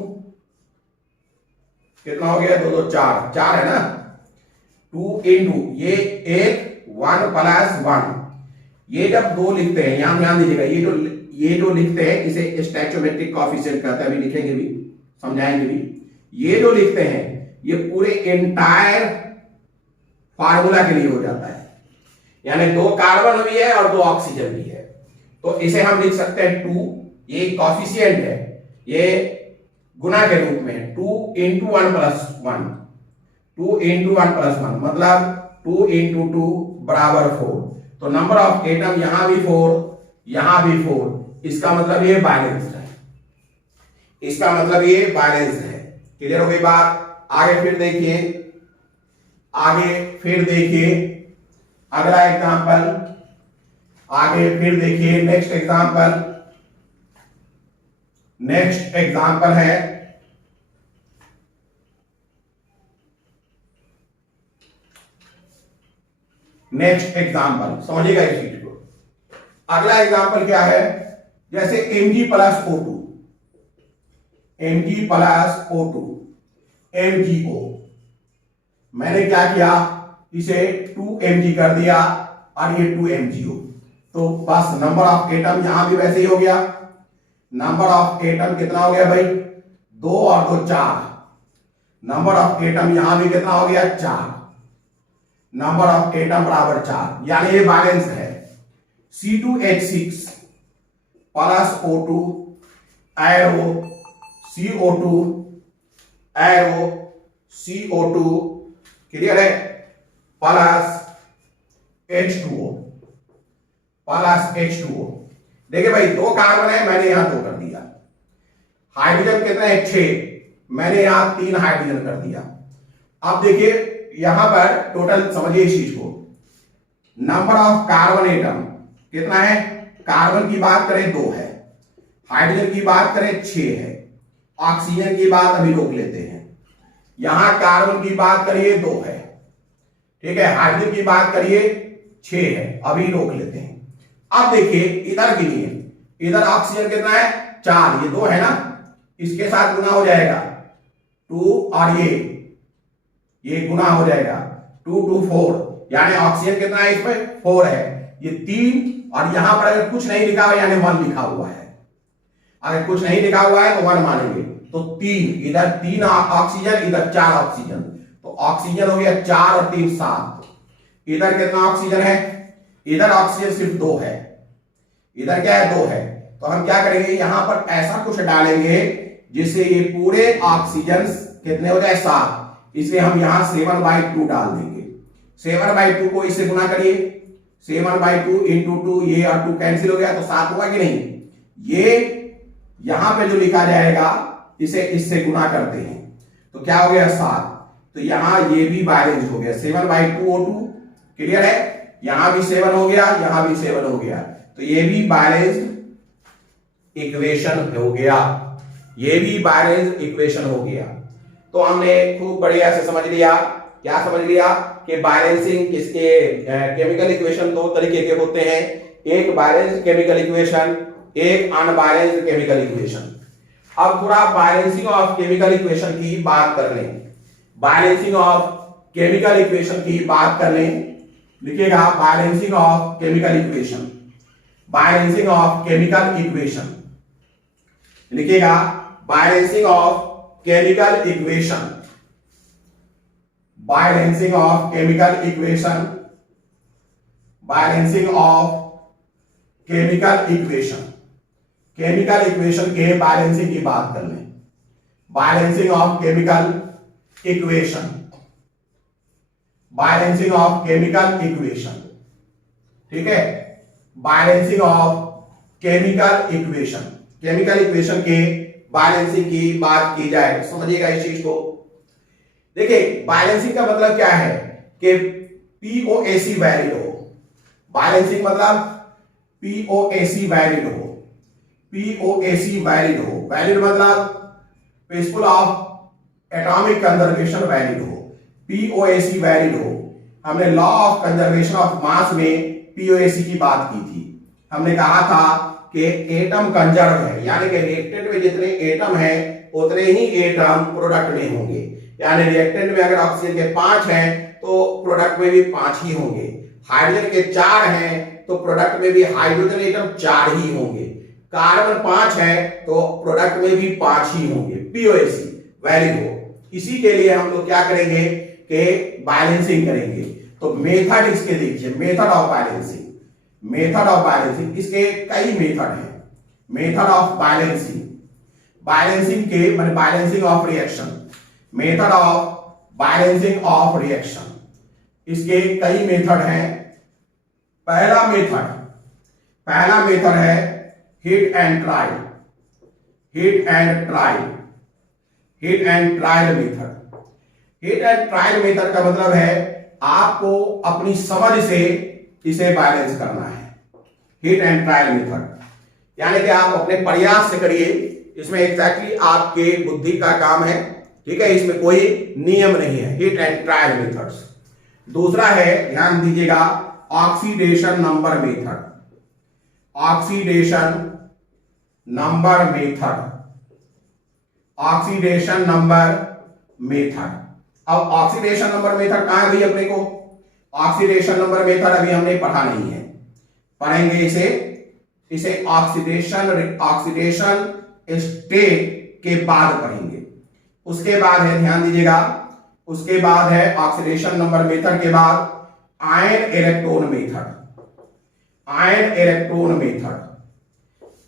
कितना हो गया, 2 2 4, 4 है ना, 2 into ये 1 + 1, ये जब 2 लिखते हैं, यहां ध्यान दीजिएगा, ये जो लिखते हैं इसे स्टैचोमेट्रिक कोएफिशिएंट कहते हैं, अभी लिखेंगे भी, समझाएंगे भी। ये जो लिखते हैं ये पूरे एंटायर फार्मूला के लिए हो जाता है, यानी 2 कार्बन भी है और 2 ऑक्सीजन भी है, तो इसे हम लिख सकते हैं 2, ये कोएफिशिएंट है, ये गुना के रूप में 2 into 1 + 1, 2 into 1 + 1 मतलब 2 into 2 बराबर 4। तो नंबर ऑफ एटम यहां भी 4, यहां भी 4, इसका मतलब ये बैलेंस्ड है, इसका मतलब ये बैलेंस्ड है। क्लियर हो गई बात? आगे फिर देखिए, आगे फिर देखिए अगला एग्जांपल, आगे फिर देखिए नेक्स्ट एग्जांपल, नेक्स्ट एग्जांपल है नेक्स्ट एग्जांपल, समझिएगा इस चीज को। अगला एग्जांपल क्या है, जैसे Mg+O2, Mg+O2, MgO, मैंने क्या किया, इसे 2Mg कर दिया और ये 2MgO, तो बस नंबर ऑफ एटम यहां भी वैसे ही हो गया। नंबर ऑफ एटम कितना हो गया भाई, 2 और 2 4, नंबर ऑफ एटम यहां भी कितना हो गया, 4, नंबर ऑफ एटम बराबर 4, यानी ये बैलेंस है। C2H6 + O2 arrow CO2 arrow CO2, clear है, प्लस H2O, प्लस H2O। देखिए भाई 2 कार्बन है, मैंने यहां 2 कर दिया। हाइड्रोजन कितने हैं, 6, मैंने यहां 3 हाइड्रोजन कर दिया। अब देखिए यहां पर टोटल समझिए इस चीज को, नंबर ऑफ कार्बन एटम कितना है, कार्बन की बात करें 2 है, हाइड्रोजन की बात करें 6 है, ऑक्सीजन की बात अभी रोक लेते हैं, यहां कार्बन की बात करिए 2 है, ठीक है, हाइड्रोजन की बात करिए 6 है, अभी रोक लेते हैं। अब देखिए इधर गिनिए, इधर ऑक्सीजन कितना है, 4, ये 2 है ना, इसके साथ गुना हो जाएगा 2 और ये गुना हो जाएगा 2 2 4, यानी ऑक्सीजन कितना है इसमें, 4 है, ये 3, और यहां पर अगर कुछ नहीं लिखा हुआ यानी 1 लिखा हुआ है, अगर कुछ नहीं लिखा हुआ है तो 1 मानेंगे, तो 3, इधर 3 ऑक्सीजन, इधर 4 ऑक्सीजन, तो ऑक्सीजन हो गया 4 और 3 7, इधर कितना ऑक्सीजन है, इधर ऑक्सीजन सिर्फ 2 है, इधर क्या है, 2 है, तो हम क्या करेंगे, यहां पर ऐसा कुछ डालेंगे जिससे ये पूरे ऑक्सीजन कितने हो जाए, 7, इसलिए हम यहां 7/2 डाल देंगे। 7/2 को इससे गुना करिए, 7/2 into 2, ये और 2 कैंसिल हो गया, तो 7 हुआ कि नहीं। ये यहां पे जो लिखा जाएगा इसे इससे गुना करते हैं तो क्या हो गया, 7, तो यहां ये भी बैलेंस हो गया, 7/2 O2, क्लियर है, यहां भी 7 हो गया, यहां भी 7 हो गया, तो ये भी बैलेंस्ड इक्वेशन हो गया, ये भी बैलेंस्ड इक्वेशन हो गया। तो हमने खूब बढ़िया से समझ लिया, क्या समझ लिया कि बैलेंसिंग किसके, केमिकल इक्वेशन 2 तरीके के होते हैं, एक बैलेंस्ड केमिकल इक्वेशन, एक अनबैलेंस्ड केमिकल इक्वेशन। अब थोड़ा बैलेंसिंग ऑफ केमिकल इक्वेशन की बात कर लें, बैलेंसिंग ऑफ केमिकल इक्वेशन की बात कर लें, लिखिएगा balancing of chemical equation. Balancing of chemical equation, लिखिएगा balancing of chemical equation, balancing of chemical equation, balancing of chemical equation, chemical equation के बैलेंसिंग की बात कर लें, balancing of chemical equation, balancing of chemical equation, ठीक है, balancing of chemical equation, chemical equation के balancing की बात की जाए, समझिएगा इस चीज को। देखिए बैलेंसिंग का मतलब क्या है कि पीओएसी वैलिड हो, बैलेंसिंग मतलब पीओएसी वैलिड हो, पीओएसी वैलिड हो, वैलिड मतलब principle of atomic conservation valid हो, पीओएसी वैलिड हो। हमने law of conservation of mass में पीओएसी की बात की थी, हमने कहा था कि एटम कंजर्व है, यानी कि रिएक्टेंट में जितने एटम हैं उतने ही एटम प्रोडक्ट में होंगे, यानी रिएक्टेंट में अगर ऑक्सीजन के 5 हैं तो प्रोडक्ट में भी 5 ही होंगे, हाइड्रोजन के 4 हैं तो प्रोडक्ट में भी हाइड्रोजन एटम 4 ही होंगे, कार्बन 5 है तो प्रोडक्ट में भी 5 ही होंगे, पीओएसी वैलिड हो। इसी के लिए हम लोग क्या करेंगे कि बैलेंसिंग करेंगे। तो मेथड इसके देखिए, method of balancing, method of balancing, इसके कई मेथड हैं। मेथड ऑफ बैलेंसिंग, बैलेंसिंग के माने balancing of reaction, method of balancing of reaction, इसके कई मेथड हैं। पहला मेथड है hit and trial, hit and trial, hit and trial method. Hit and trial method का मतलब है आपको अपनी समझ से इसे बैलेंस करना है, हिट एंड ट्रायल मेथड, यानी कि आप अपने प्रयास से करिए, इसमें एग्जैक्टली आपके बुद्धि का काम है, ठीक है, इसमें कोई नियम नहीं है, हिट एंड ट्रायल मेथड्स। दूसरा है, ध्यान दीजिएगा, oxidation number method, oxidation number method, oxidation number method. अब ऑक्सीडेशन नंबर मेथड कहां है भाई अपने को? ऑक्सीडेशन नंबर मेथड अभी हमने पढ़ा नहीं है, पढ़ेंगे इसे ऑक्सीडेशन स्टेट के बाद पढ़ेंगे। उसके बाद है, ध्यान दीजिएगा, उसके बाद है ऑक्सीडेशन नंबर मेथड के बाद ion electron method, ion electron method,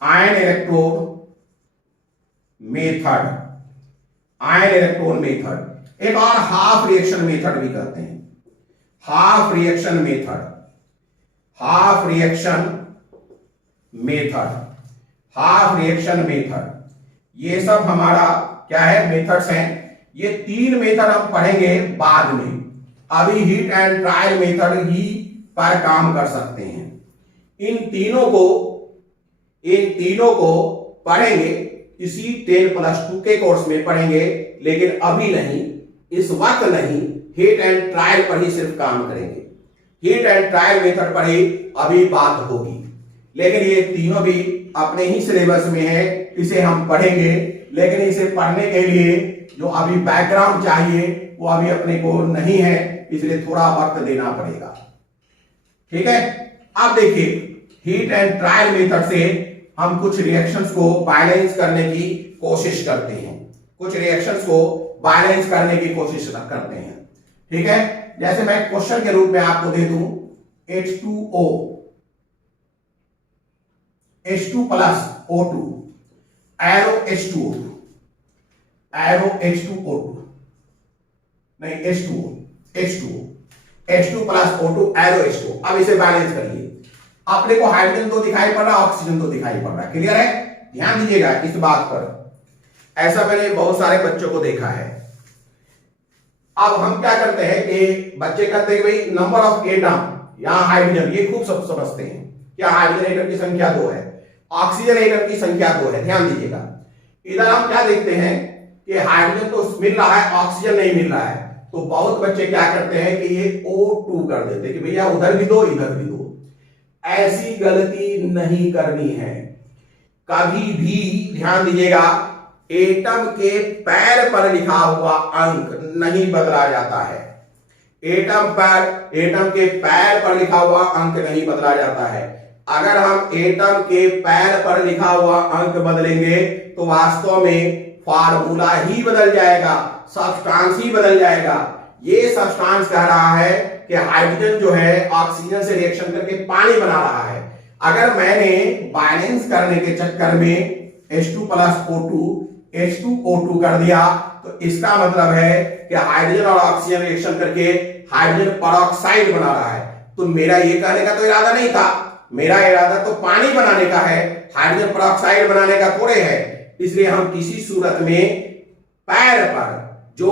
ion electron method, ion electron method. एक और हाफ रिएक्शन मेथड भी कहते हैं, half reaction method, half reaction method, half reaction method. ये सब हमारा क्या है, मेथड्स हैं। ये 3 मेथड हम पढ़ेंगे बाद में, अभी हिट एंड ट्रायल मेथड ही पर काम कर सकते हैं। इन तीनों को पढ़ेंगे, इसी 10+2 के कोर्स में पढ़ेंगे, लेकिन अभी नहीं, इस वक्त नहीं, हिट एंड ट्रायल पर ही सिर्फ काम करेंगे। हिट एंड ट्रायल मेथड पर ही अभी बात होगी, लेकिन ये तीनों भी अपने ही सिलेबस में है, इसे हम पढ़ेंगे, लेकिन इसे पढ़ने के लिए जो अभी बैकग्राउंड चाहिए वो अभी अपने को नहीं है, इसलिए थोड़ा वक्त देना पड़ेगा, ठीक है। अब देखिए, हीट एंड ट्रायल मेथड से हम कुछ रिएक्शंस को बैलेंस करने की कोशिश करते हैं, कुछ रिएक्शंस को बैलेंस करने की कोशिश करते हैं, ठीक है। जैसे मैं क्वेश्चन के रूप में आपको दे दूं H2O, H2 plus O2, arrow H2O2, arrow H2O2, नहीं H2O, H2 plus O2 arrow H2O। अब इसे बैलेंस करिए, अपने को हाइड्रोजन तो दिखाई पड़ रहा है, ऑक्सीजन तो दिखाई पड़ रहा है, क्लियर है। ध्यान दीजिएगा इस बात पर, ऐसा मैंने बहुत सारे बच्चों को देखा है। अब हम क्या करते हैं कि बच्चे कहते हैं भाई नंबर ऑफ एटम, यहां हाइड्रोजन, ये खूब सब समझते हैं क्या हाइड्रोजन एटम की संख्या 2 है, ऑक्सीजन एटम की संख्या 2 है। ध्यान दीजिएगा, इधर हम क्या देखते हैं कि हाइड्रोजन तो मिल रहा है, ऑक्सीजन नहीं मिल रहा है, तो बहुत बच्चे क्या करते हैं कि ये O2 कर देते हैं कि भैया उधर भी दो इधर भी दो। ऐसी गलती नहीं करनी है कभी भी। ध्यान दीजिएगा, एटम के पैर पर लिखा हुआ अंक नहीं बदला जाता है, एटम के पैर पर लिखा हुआ अंक नहीं बदला जाता है। अगर हम एटम के पैर पर लिखा हुआ अंक बदलेंगे तो वास्तव में फार्मूला ही बदल जाएगा, सब्सटेंस ही बदल जाएगा। ये सब्सटेंस कह रहा है कि हाइड्रोजन जो है ऑक्सीजन से रिएक्शन करके पानी बना रहा है। अगर मैंने बैलेंस करने के चक्कर में H2 प्लस O2 H2O2 कर दिया तो इसका मतलब है कि हाइड्रोजन और ऑक्सीजन रिएक्शन करके हाइड्रोजन परऑक्साइड बना रहा है। तो मेरा ये कहने का तो इरादा नहीं था, मेरा इरादा तो पानी बनाने का है, हाइड्रोजन परऑक्साइड बनाने का थोड़े है। इसलिए हम किसी सूरत में पैर पर, जो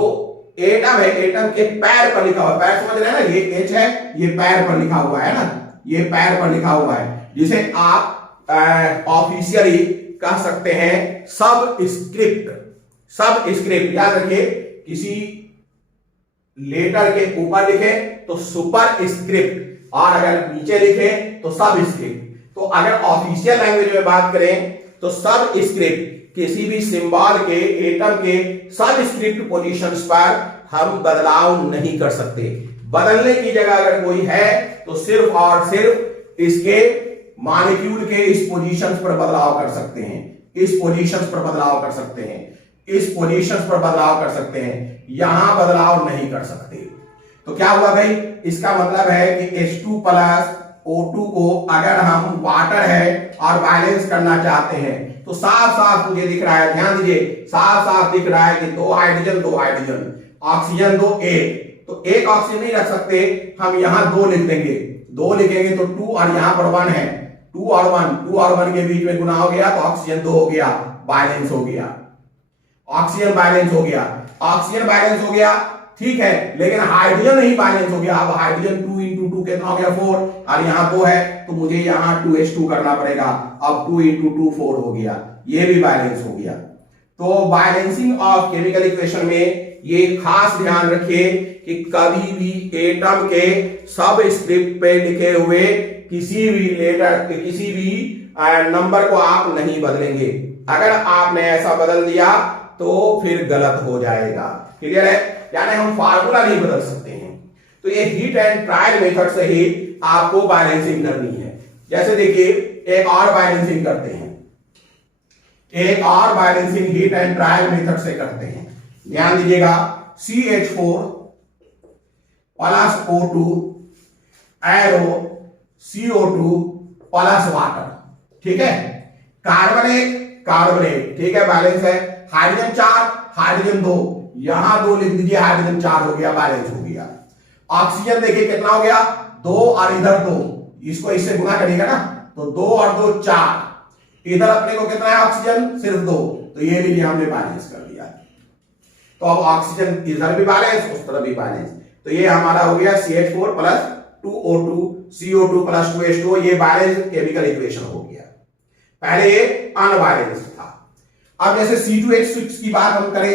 एटम है एटम के पैर पर लिखा हुआ, पैर समझ रहे हैं ना, ये H है, ये पैर पर लिखा हुआ है ना, ये पैर पर लिखा हुआ है, जिसे आप ऑफिशियली कह सकते हैं सब स्क्रिप्ट। सब स्क्रिप्ट याद रखिए, किसी लेटर के ऊपर लिखे तो सुपर स्क्रिप्ट और अगर नीचे लिखे तो सब स्क्रिप्ट। तो अगर ऑफिशियल लैंग्वेज में बात करें तो सब स्क्रिप्ट किसी भी सिंबल के एटम के सब स्क्रिप्ट पोजीशंस पर हम बदलाव नहीं कर सकते। बदलने की जगह अगर कोई है तो सिर्फ और सिर्फ इसके मॉलिक्यूल के इस पोजीशंस पर बदलाव कर सकते हैं, इस पोजीशंस पर बदलाव कर सकते हैं, इस पोजीशंस पर बदलाव कर सकते हैं, यहां बदलाव नहीं कर सकते। तो क्या हुआ भाई, इसका मतलब है कि H2 प्लस O2 को अगर हम वाटर है और बैलेंस करना चाहते हैं तो साफ साफ मुझे दिख रहा है, ध्यान दीजिए, साफ साफ दिख रहा है कि दो हाइड्रोजन, ऑक्सीजन दो, एक, तो एक ऑक्सीजन नहीं रख सकते, हम यहां दो लिख देंगे, दो लिखेंगे तो 2 और यहां पर 1 है, 2 और 1 के बीच में गुना हो गया तो ऑक्सीजन 2 हो गया, बैलेंस हो गया, ऑक्सीजन बैलेंस हो गया, ऑक्सीजन बैलेंस हो गया, ठीक है, लेकिन हाइड्रोजन नहीं बैलेंस हो गया। अब हाइड्रोजन 2 into 2 कितना हो गया 4 और यहां 2 है तो मुझे यहां 2H2 करना पड़ेगा, अब 2 into 2 4 हो गया, ये भी बैलेंस हो गया। तो बैलेंसिंग ऑफ केमिकल इक्वेशन में ये खास ध्यान रखिए कि कभी भी एटम के सब स्क्रिप्ट पे लिखे हुए किसी भी लेटर, किसी भी नंबर को आप नहीं बदलेंगे। अगर आपने ऐसा बदल दिया तो फिर गलत हो जाएगा। क्लियर है, यानी हम फार्मूला नहीं बदल सकते हैं। तो ये हीट एंड ट्रायल मेथड से ही आपको बैलेंसिंग करनी है। जैसे देखिए एक और बैलेंसिंग करते हैं, एक और balancing heat and trial method से करते हैं। ध्यान दीजिएगा, CH4 plus O2 arrow CO2 plus water, ठीक है, कार्बन एक, ठीक है, बैलेंस है। हाइड्रोजन 4, हाइड्रोजन 2, यहां 2 लिख दीजिए, हाइड्रोजन 4 हो गया, बैलेंस हो गया। ऑक्सीजन देखिए कितना हो गया, 2 और इधर 2, इसको इससे गुना करिएगा ना, तो 2 और 2 4, इधर अपने को कितना है ऑक्सीजन, सिर्फ 2, तो ये लीजिए हमने बैलेंस कर लिया। तो अब ऑक्सीजन इधर भी बैलेंस, उस तरफ भी बैलेंस, तो ये हमारा हो गया CH4 plus 2O2 CO2 plus 2H2, ये बैलेंस केमिकल इक्वेशन हो गया। पहले ये अनबैलेंस्ड था। अब जैसे C2H6 की बात हम करें,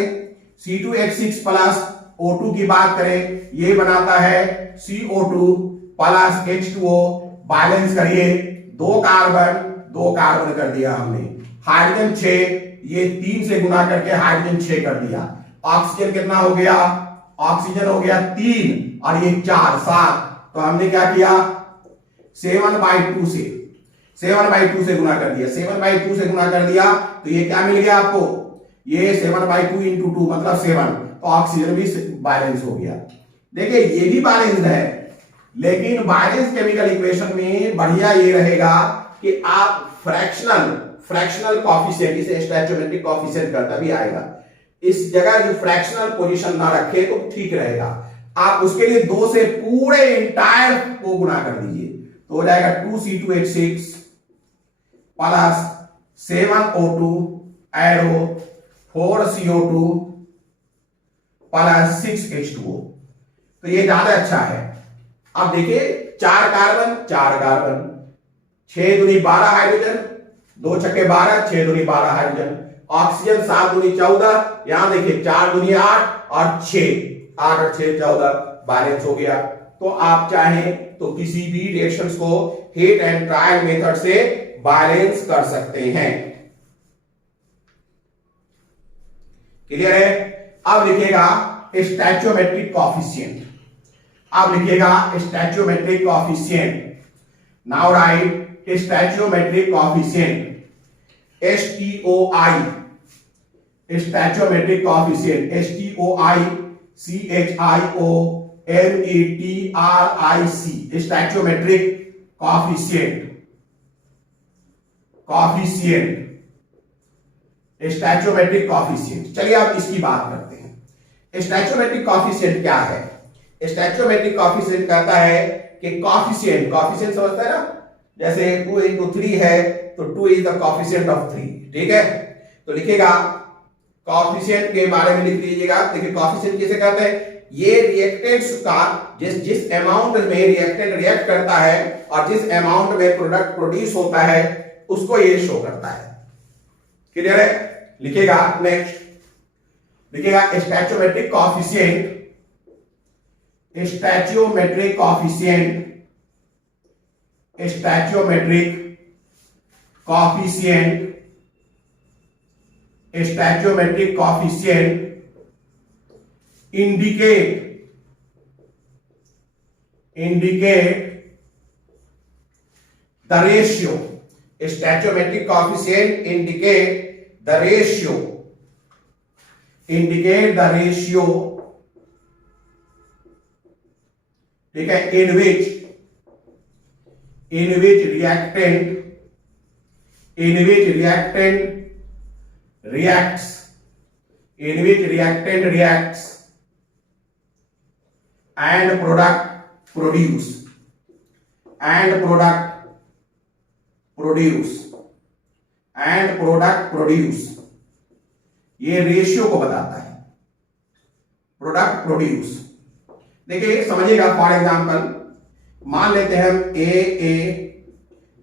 C2H6 प्लस O2 की बात करें, ये बनाता है CO2 प्लस H2O, बैलेंस करिए, 2 कार्बन कर दिया हमने, हाइड्रोजन 6, ये 3 से गुना करके हाइड्रोजन 6 कर दिया। ऑक्सीजन कितना हो गया, ऑक्सीजन हो गया 3 और ये 4 7, तो हमने क्या किया 7/2 से गुना कर दिया, 7/2 से गुना कर दिया, तो ये क्या मिल गया आपको, ये 7/2 into 2 मतलब 7, तो ऑक्सीजन भी बैलेंस हो गया। देखिए ये भी बैलेंस्ड है, लेकिन बैलेंस केमिकल इक्वेशन में बढ़िया ये रहेगा कि आप फ्रैक्शनल कॉफिशिएंट, इसे स्टोइचोमेट्रिक कॉफिशिएंट कहता भी आएगा, इस जगह जो फ्रैक्शनल पोजीशन ना रखे तो ठीक रहेगा। आप उसके लिए 2 से पूरे इंटायर को गुना कर दीजिए, तो हो जाएगा 2C2H6 plus 7O2 arrow 4CO2 plus 6H2O, तो ये ज्यादा अच्छा है। अब देखिए 4 कार्बन 6 दूनी 12 हाइड्रोजन, 2 छक्के 12, 6 दूनी 12 हाइड्रोजन, ऑक्सीजन 7 दूनी 14, यहां देखिए 4 दूनी 8 और 6, 8 और 6 14, बैलेंस हो गया। तो आप चाहें तो किसी भी रिएक्शंस को हीट एंड ट्रायल मेथड से बैलेंस कर सकते हैं। क्लियर है। अब लिखिएगा स्टोइचोमेट्रिक कॉफिशिएंट, अब लिखिएगा stoichiometric coefficient. Now write stoichiometric coefficient STOI, stoichiometric coefficient STOICHIOMETRIC, stoichiometric coefficient, stoichiometric coefficient. चलिए अब इसकी बात करते हैं। स्टैचियोमेट्रिक कॉफिशिएंट क्या है? स्टैचियोमेट्रिक कॉफिशिएंट कहता है कि कॉफिशिएंट समझता है ना, जैसे 2 into 3 है तो 2 इज द कॉफिशिएंट ऑफ 3, ठीक है। तो लिखेगा कॉफिशिएंट के बारे में लिख लीजिएगा। देखिए कॉफिशिएंट किसे कहते हैं? ये रिएक्टेंट्स का जिस अमाउंट में रिएक्टेंट रिएक्ट करता है और जिस अमाउंट में प्रोडक्ट प्रोड्यूस होता है उसको ये शो करता है। क्लियर है? लिखेगा नेक्स्ट, लिखेगा stoichiometric coefficient, stoichiometric coefficient, stoichiometric coefficient, stoichiometric coefficient indicate the ratio, stoichiometric coefficient indicate the ratio, ठीक है, in which reactant reacts and product produce ये रेशियो को बताता है, प्रोडक्ट प्रोड्यूस। देखिए समझिएगा, फॉर एग्जांपल मान लेते हैं हम A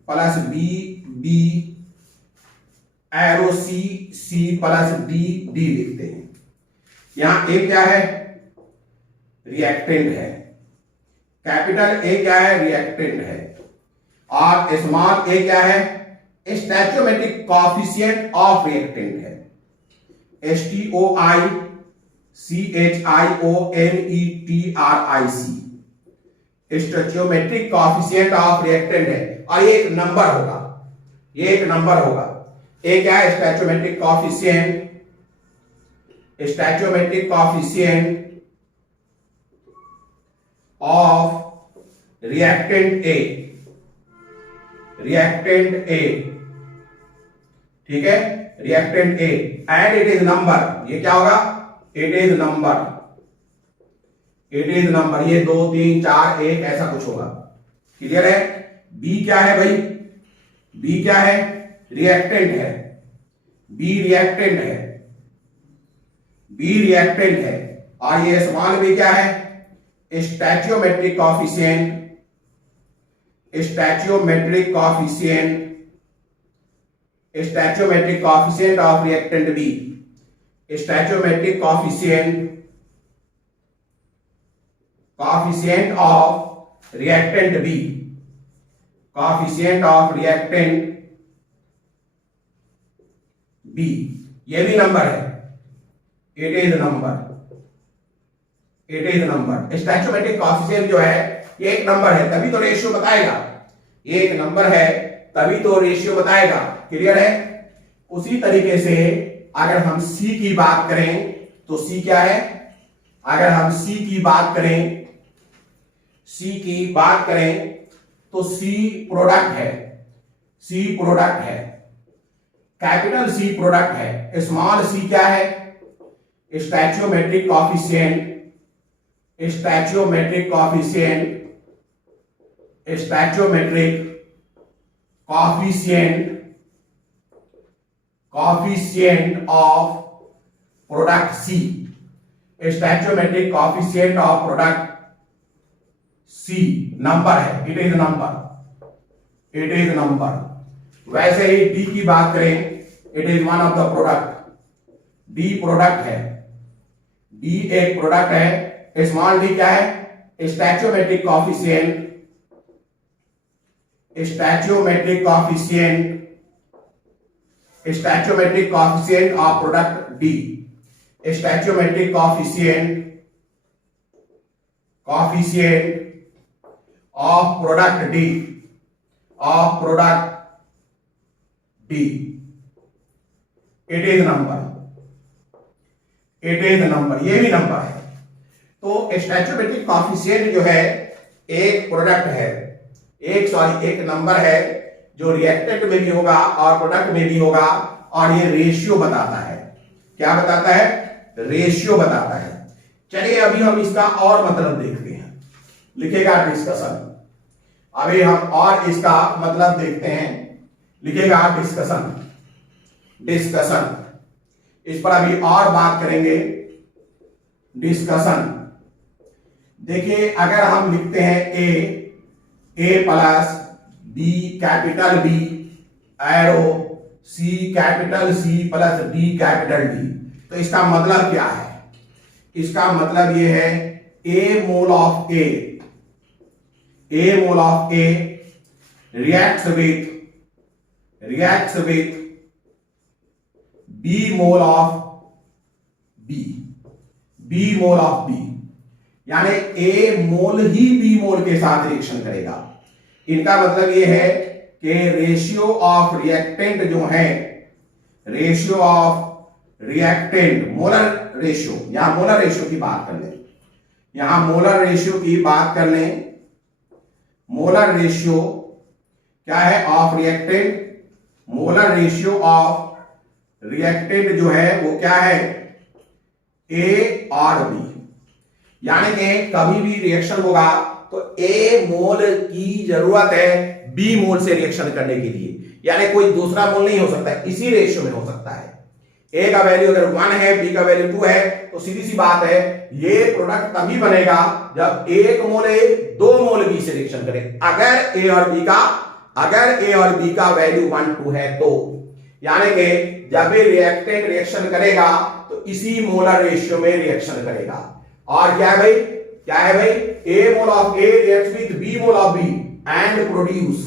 plus B arrow C plus D लिखते हैं। यहां A क्या है? रिएक्टेंट है। कैपिटल A क्या है? रिएक्टेंट है। और स्मॉल a क्या है? स्टैचियोमेट्रिक कॉफिशिएंट ऑफ रिएक्टेंट है। STOICHIOMETRIC, stoichiometric coefficient of reactant है। और ये एक नंबर होगा, ए क्या है? Stoichiometric coefficient of reactant A, ठीक है, reactant A and it is number. ये क्या होगा? It is number. ये 2 3 4 1 ऐसा कुछ होगा। क्लियर है? B क्या है भाई? B क्या है? रिएक्टेंट है। B रिएक्टेंट है। और ये स्मॉल b क्या है? Stoichiometric coefficient of reactant B, stoichiometric coefficient of reactant B, ये भी नंबर है। It is number. Stoichiometric coefficient जो है ये एक नंबर है, तभी तो रेशियो बताएगा। ये एक नंबर है तभी तो रेशियो बताएगा। क्लियर है? उसी तरीके से अगर हम C की बात करें तो C क्या है? अगर हम C की बात करें तो C प्रोडक्ट है। कैपिटल C प्रोडक्ट है। स्मॉल c क्या है? Stoichiometric coefficient of product C, stoichiometric coefficient of product C number है। It is number. वैसे ही D की बात करें, it is one of the product. D product है। D एक प्रोडक्ट है। स्मॉल d क्या है? Stoichiometric coefficient of product D, stoichiometric coefficient of product D of product D. It is number. It is number. ये भी number है। तो stoichiometric coefficient जो है एक प्रोडक्ट है, एक नंबर है जो रिएक्टेंट में भी होगा और प्रोडक्ट में भी होगा, और ये रेशियो बताता है। क्या बताता है? रेशियो बताता है। चलिए अभी हम इसका और मतलब देखते हैं। लिखेगा डिस्कशन। अभी हम और इसका मतलब देखते हैं। लिखेगा डिस्कशन। डिस्कशन, इस पर अभी और बात करेंगे। डिस्कशन। देखिए अगर हम लिखते हैं a plus b capital B arrow c capital C plus d capital D, तो इसका मतलब क्या है? इसका मतलब ये है a mole of A reacts with b mole of B, यानी ए मोल ही बी मोल के साथ रिएक्शन करेगा। इनका मतलब ये है कि रेशियो ऑफ रिएक्टेंट जो है, ratio of reactant, molar ratio, यहां मोलर रेशियो की बात कर लें, यहां मोलर रेशियो की बात कर लें। मोलर रेशियो क्या है of reactant? Molar ratio of reactant जो है वो क्या है? ए और बी, यानी कि कभी भी रिएक्शन होगा तो ए मोल की जरूरत है बी मोल से रिएक्शन करने के लिए, यानी कोई दूसरा मोल नहीं हो सकता है, इसी रेशियो में हो सकता है। ए का वैल्यू अगर 1 है, बी का वैल्यू 2 है, तो सीधी सी बात है ये प्रोडक्ट तभी बनेगा जब 1 मोल ए 2 मोल बी से रिएक्शन करे। अगर ए और बी का वैल्यू 1 2 है तो, यानी कि जब भी रिएक्टेंट रिएक्शन करेगा तो इसी मोलर रेशियो में रिएक्शन करेगा। और क्या है भाई? A mole of A reacts with b mole of B and produce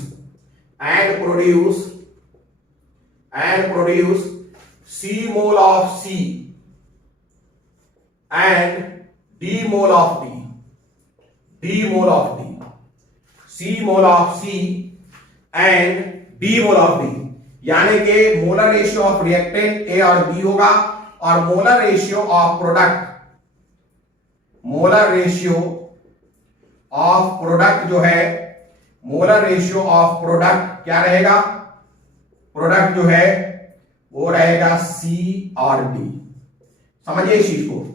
c mole of C and d mole of D and d mole of D, यानी कि molar ratio of reactant A और B होगा, और molar ratio of product जो है, molar ratio of product क्या रहेगा? Product जो है वो रहेगा सी और डी। समझिए इस चीज को,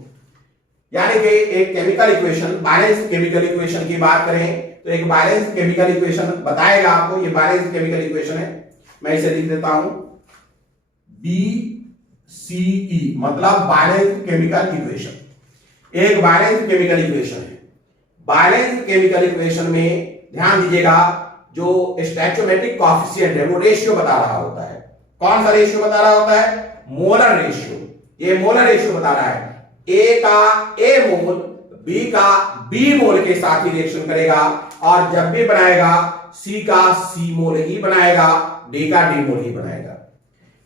यानी कि एक chemical equation, balance chemical equation की बात करें तो एक बैलेंस केमिकल इक्वेशन बताएगा आपको। ये बैलेंस केमिकल इक्वेशन है, मैं इसे लिख देता हूं BCE, मतलब बैलेंस केमिकल इक्वेशन। एक बैलेंस केमिकल इक्वेशन है। बैलेंस केमिकल इक्वेशन में ध्यान दीजिएगा, जो स्टैचोमेट्रिक कॉफिशिएंट है वो रेशियो बता रहा होता है। कौन सा रेशियो बता रहा होता है? Molar ratio. ये मोलर रेशियो बता रहा है ए का ए मोल बी का बी मोल के साथ ही रिएक्शन करेगा, और जब भी बनाएगा सी का सी मोल ही बनाएगा, डी का डी मोल ही बनाएगा।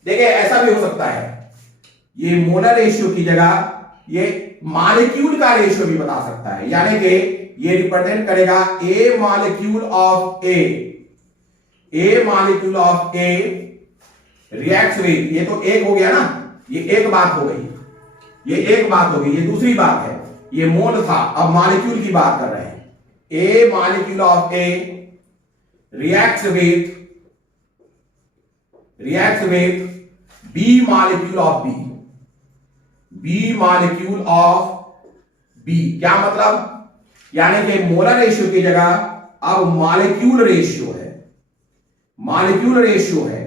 देखिए ऐसा भी हो सकता है, ये मोलर रेशियो की जगह ये मॉलिक्यूल का रेशियो भी बता सकता है, यानी कि ये रिप्रेजेंट करेगा a molecule of A reacts with, ये तो एक हो गया ना, ये एक बात हो गई, ये दूसरी बात है। ये मोल था, अब मॉलिक्यूल की बात कर रहे हैं। A molecule of A reacts with b molecule of B, क्या मतलब? यानी कि मोलर रेशियो की जगह अब मॉलिक्यूल रेशियो है,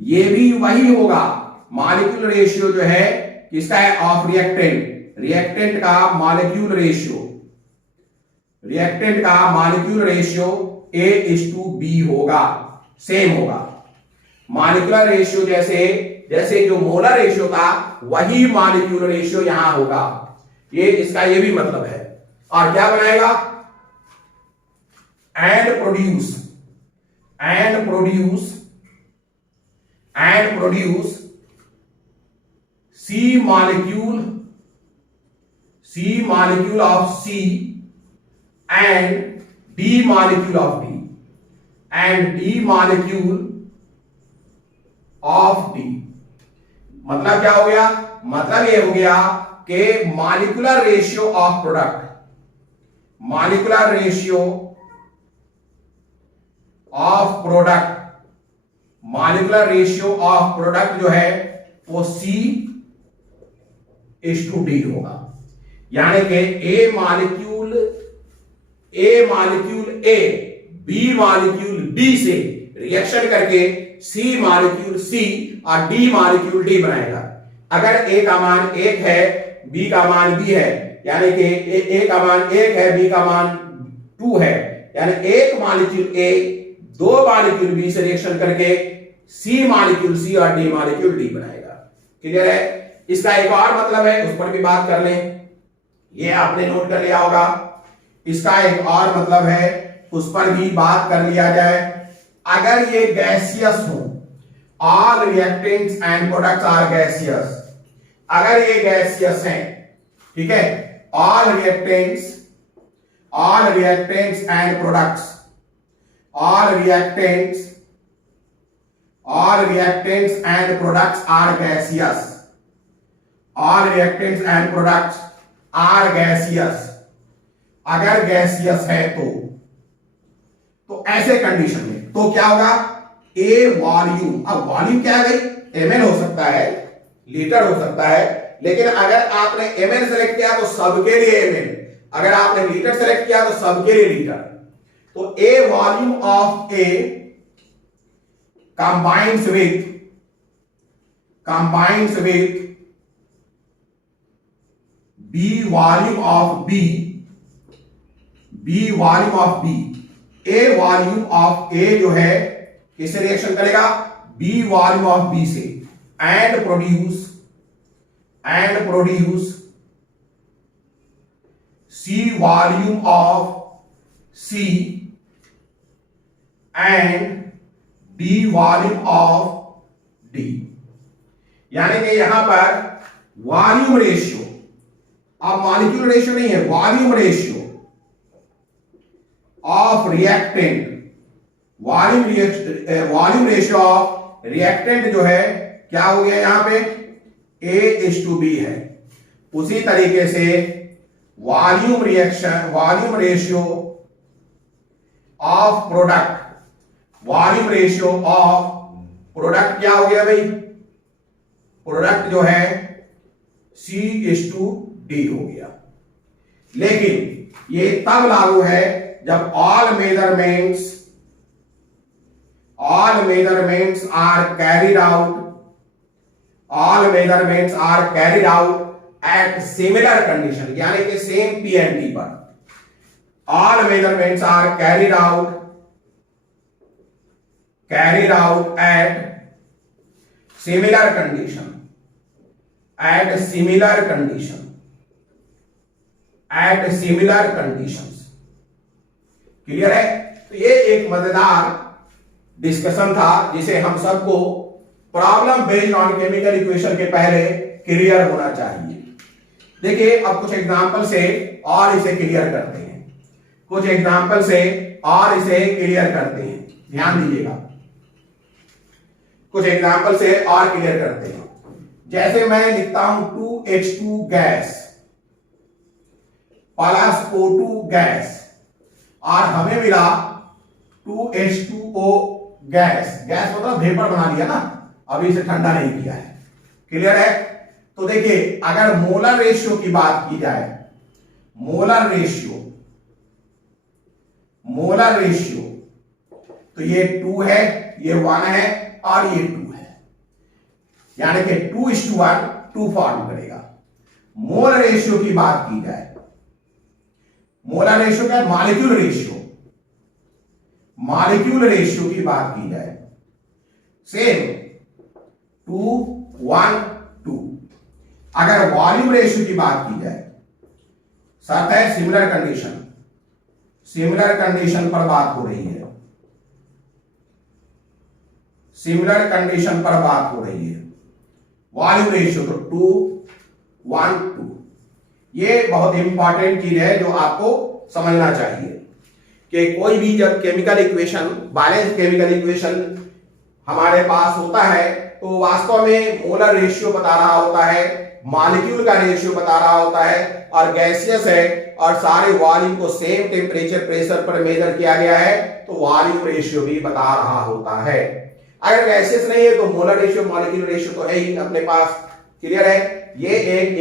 ये भी वही होगा। मॉलिक्यूल रेशियो जो है किसका है? ऑफ रिएक्टेंट का मॉलिक्यूल रेशियो A/B होगा, सेम होगा। मॉलिक्यूलर रेशियो जैसे जो मोलर रेशियो था वही मॉलिक्यूल रेशियो यहां होगा। ये इसका ये भी मतलब है। और क्या बनाएगा? And produce C molecule of C and D molecule of D, and d molecule of D. मतलब क्या हो गया? मतलब ये हो गया कि molecular ratio of product, molecular ratio of product, molecular ratio of product जो है वो C/D होगा। यानी कि a molecule A b molecule B से रिएक्शन करके C मॉलिक्यूल C और D मॉलिक्यूल D बनाएगा। अगर A का मान 1 है, B का मान B है, यानी कि A का मान 1 है, B का मान 2 है, यानी एक मॉलिक्यूल A दो मॉलिक्यूल B से रिएक्शन करके C मॉलिक्यूल C और D मॉलिक्यूल D बनाएगा। क्लियर है? इसका एक और मतलब है, उस पर भी बात कर लें, ये आपने नोट कर लिया होगा। इसका एक और मतलब है, उस पर भी बात कर लिया जाए। अगर ये गैसियस हो, all reactants and products are gaseous, अगर ये गैसियस हैं, ठीक है, all reactants and products, all reactants and products are gaseous, all reactants and products are gaseous, अगर गैसियस है तो ऐसे कंडीशन में तो क्या होगा? ए वॉल्यूम, अब वॉल्यूम क्या है भाई? ml हो सकता है, लीटर हो सकता है, लेकिन अगर आपने ml सेलेक्ट किया तो सबके लिए ml, अगर आपने लीटर सेलेक्ट किया तो सबके लिए लीटर। तो A volume of A combines with B volume of B, A volume of A जो है किससे रिएक्शन करेगा? B volume of B से, and produce C volume of C and D volume of D। यानी कि यहां पर वॉल्यूम रेशियो, अब मॉलिक्यूल रेशियो नहीं है, volume ratio of reactant, volume ratio of reactant जो है क्या हो गया? यहां पे A/B है। उसी तरीके से volume ratio of product, volume ratio of product क्या हो गया भाई? प्रोडक्ट जो है C/D हो गया। लेकिन ये तब लागू है जब all measurements are carried out at similar condition, यानी कि सेम P&D पर। All measurements are carried out at similar conditions. Clear है? तो ये एक मजेदार डिस्कशन था जिसे हम सबको problem based on chemical equation के पहले क्लियर होना चाहिए। देखिए अब कुछ एग्जांपल से और इसे क्लियर करते हैं, ध्यान दीजिएगा, कुछ एग्जांपल से और क्लियर करते हैं। जैसे मैं लिखता हूं 2H2 gas plus O2 gas, और हमें मिला 2H2O गैस मतलब वेपर बना लिया ना, अभी इसे ठंडा नहीं किया है। क्लियर है? तो देखिए अगर मोलर रेशियो की बात की जाए, मोलर रेशियो तो ये 2 है, ये 1 है और ये 2 है, यानी कि 2:1 2 फॉर्म करेगा। मोल रेशियो की बात की जाए, मोलर रेशियो क्या? मॉलिक्यूल रेशियो की बात की जाए, सेम 2:1:2। अगर वॉल्यूम रेशियो की बात की जाए, शर्त है सिमिलर कंडीशन पर बात हो रही है, वॉल्यूम रेशियो तो 2:1:2। ये बहुत इंपॉर्टेंट चीज है जो आपको समझना चाहिए। कि कोई भी जब chemical equation, balance chemical equation हमारे पास होता है तो वास्तव में मोलर रेशियो बता रहा होता है, मॉलिक्यूल का रेशियो बता रहा होता है, और गैसियस है और सारे वॉल्यूम को सेम टेम्परेचर प्रेशर पर मेजर किया गया है तो वॉल्यूम रेशियो भी बता रहा होता है। अगर गैसियस नहीं है तो मोलर रेशियो, मॉलिक्यूल रेशियो तो है ही अपने पास। क्लियर है? ये एक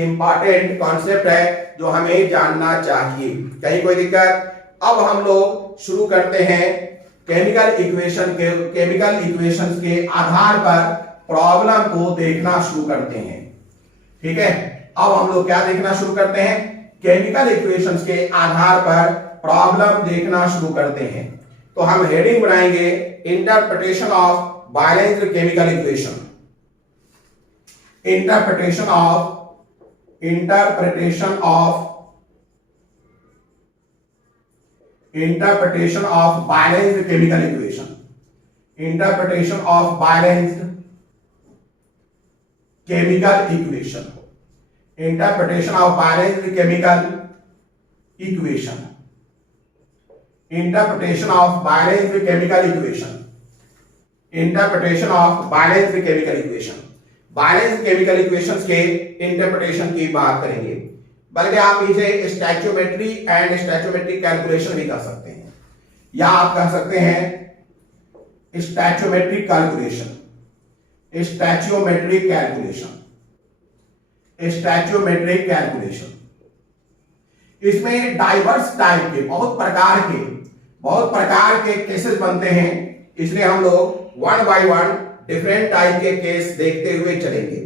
इंपॉर्टेंट कॉन्सेप्ट है जो हमें जानना चाहिए। कहीं कोई दिक्कत? अब हम लोग शुरू करते हैं केमिकल इक्वेशंस के आधार पर प्रॉब्लम को देखना शुरू करते हैं। ठीक है, अब हम लोग क्या देखना शुरू करते हैं? केमिकल इक्वेशंस के आधार पर प्रॉब्लम देखना शुरू करते हैं। तो हम हेडिंग बनाएंगे interpretation of balanced chemical equation. Interpretation of balanced chemical equation, interpretation of balanced chemical equation, interpretation of balanced chemical equation, interpretation of balanced chemical equation, interpretation of balanced chemical equation। Balance chemical equations के interpretation की बात करेंगे, बल्कि आप इसे स्टैचोमेट्री and stoichiometric calculation भी कर सकते हैं, या आप कह सकते हैं stoichiometric calculation, stoichiometric calculation, stoichiometric calculation. इसमें डाइवर्स टाइप के बहुत प्रकार के केसेस बनते हैं, इसलिए हम लोग one by one different type के केस देखते हुए चलेंगे।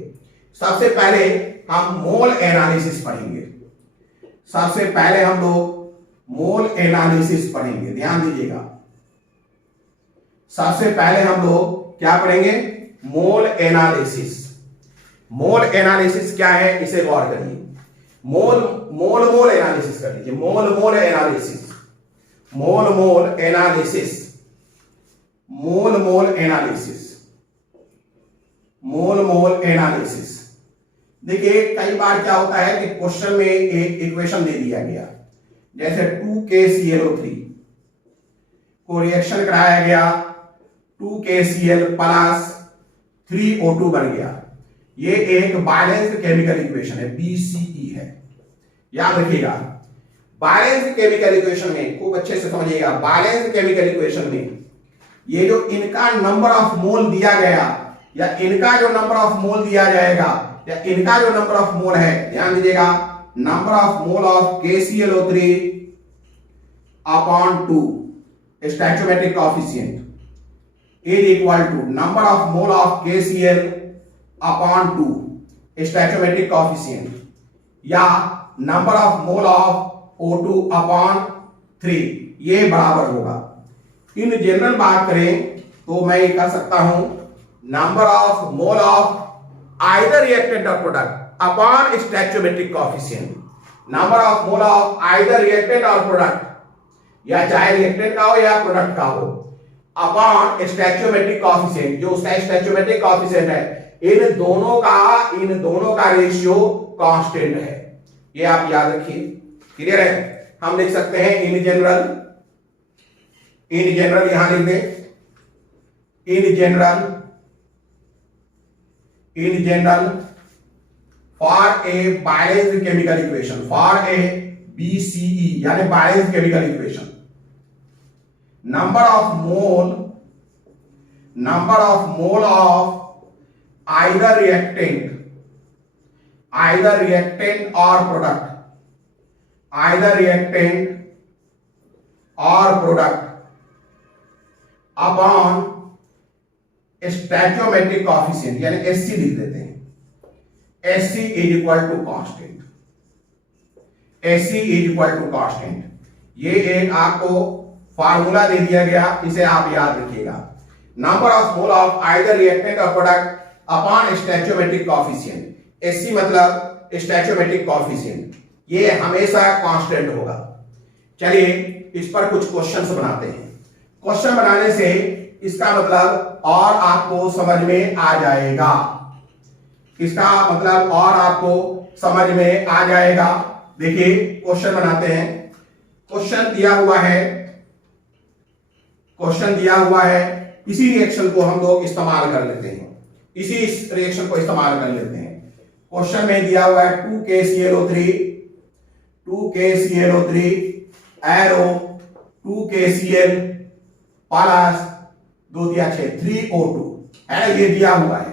सबसे पहले हम मोल एनालिसिस पढ़ेंगे। सबसे पहले हम लोग मोल एनालिसिस पढ़ेंगे, ध्यान दीजिएगा। सबसे पहले हम लोग क्या पढ़ेंगे? मोल एनालिसिस। मोल एनालिसिस क्या है, इसे गौर करिए। मोल एनालिसिस कर लीजिए। मोल एनालिसिस, मोल एनालिसिस, मोल एनालिसिस। देखिए कई बार क्या होता है कि क्वेश्चन में एक इक्वेशन दे दिया गया, जैसे 2KClO3 को रिएक्शन कराया गया, 2KCl प्लस 3O2 बन गया। ये एक बैलेंस्ड केमिकल इक्वेशन है, BCE है, याद रखिएगा। बैलेंस्ड केमिकल इक्वेशन में खूब अच्छे से समझिएगा, बैलेंस्ड केमिकल इक्वेशन में ये जो इनका नंबर ऑफ मोल दिया गया, या इनका जो नंबर ऑफ मोल दिया जाएगा, या इनका जो नंबर ऑफ मोल है, ध्यान दीजिएगा, number of mole of KClO3 upon 2 stoichiometric coefficient is equal to number of mole of KCl upon 2 stoichiometric coefficient, या number of mole of O2 upon 3, ये बराबर होगा। इन जनरल बात करें तो मैं ये कह सकता हूं number of mole of either reactant और product upon stoichiometric coefficient, number of mole of either reactant और प्रोडक्ट, या चाहे रिएक्टेंट का हो या प्रोडक्ट का हो, अपॉन स्टैचोमेट्रिक कोएफिशिएंट। जो उसका स्टैचोमेट्रिक कोएफिशिएंट है, इन दोनों का रेशियो कांस्टेंट है, ये आप याद रखिए। क्लियर है? हम लिख सकते हैं इन जनरल यहां लिख दें, in general for a balanced chemical equation, for a BCE यानी balanced chemical equation, number of mole of either reactant और प्रोडक्ट अपॉन स्टैचोमेट्रिक कोएफिशिएंट यानी SC लिख देते हैं, SC is equal to constant, SC is equal to constant. ये एक आपको formula दे दिया गया, इसे आप याद रखिएगा। Number of mole of either reactant और product upon stoichiometric coefficient, SC मतलब स्टैचोमेट्रिक कोएफिशिएंट, ये हमेशा कांस्टेंट होगा। चलिए इस पर कुछ क्वेश्चंस बनाते हैं। क्वेश्चन बनाने से इसका मतलब और आपको समझ में आ जाएगा, इसका मतलब और आपको समझ में आ जाएगा। देखिए क्वेश्चन बनाते हैं। क्वेश्चन दिया हुआ है, इसी रिएक्शन को हम लोग इस्तेमाल कर लेते हैं, इसी रिएक्शन को इस्तेमाल कर लेते हैं। क्वेश्चन में दिया हुआ है 2KClO3 एरो 2KCl प्लस 2 दिया 6 3O2 है ना, ये दिया हुआ है।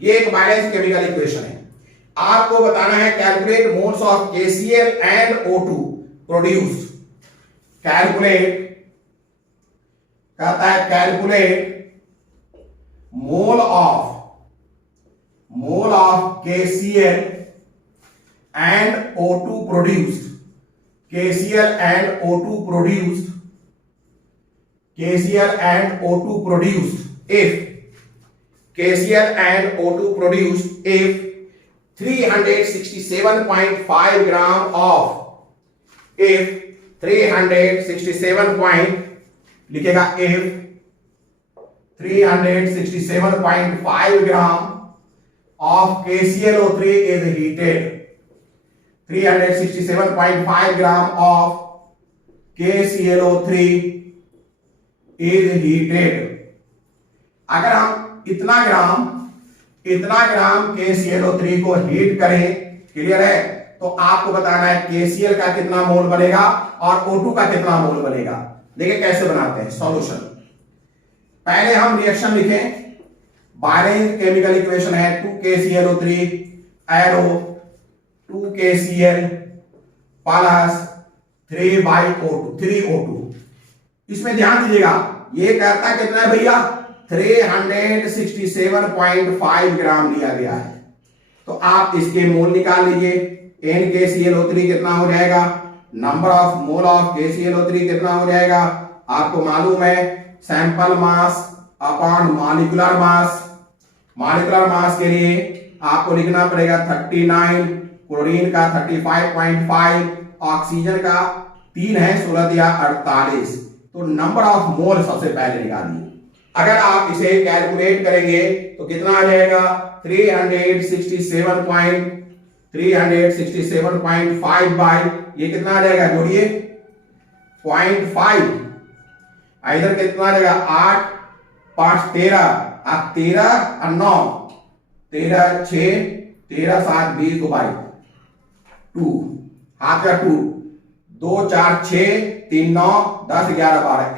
ये एक बैलेंस केमिकल इक्वेशन है। आपको बताना है calculate moles of KCl and O2 produced. Calculate mole of KCl and O2 produced, KCl and O2 produced if KCl and O2 produced if 367.5 gram of, if 367.5 gram of KClO3 is heated, 367.5 gram of KClO3 is heated। अगर हम इतना ग्राम KClO3 को heat करें, clear है, तो आपको बताना है KCl का कितना मोल बनेगा और O2 का कितना मोल बनेगा। देखिए कैसे बनाते हैं सॉल्यूशन। पहले हम रिएक्शन लिखें, बैलेंस केमिकल इक्वेशन है 2KClO3 arrow 2KCl plus 3O2। इसमें ध्यान दीजिएगा, ये कहता कितना है भैया 367.5 ग्राम लिया गया है, तो आप इसके मोल निकाल लीजिए। NKClO3 कितना हो जाएगा, number of mole of KClO3 कितना हो जाएगा, आपको मालूम है sample mass upon molecular mass के लिए आपको लिखना पड़ेगा 39, क्लोरीन का 35.5, ऑक्सीजन का 3 है 16 दिया 48। तो नंबर ऑफ मोल सबसे पहले निकालिए। अगर आप इसे कैलकुलेट करेंगे तो कितना आ जाएगा 367.5 बाय ये कितना आ जाएगा, जोड़िए 0.5, इधर कितना आ जाएगा 8 5 13, आप 13 और 9 13 6 13 7 20 बाई 2 हाथ का 2 2 4 6 3 9 10 11 12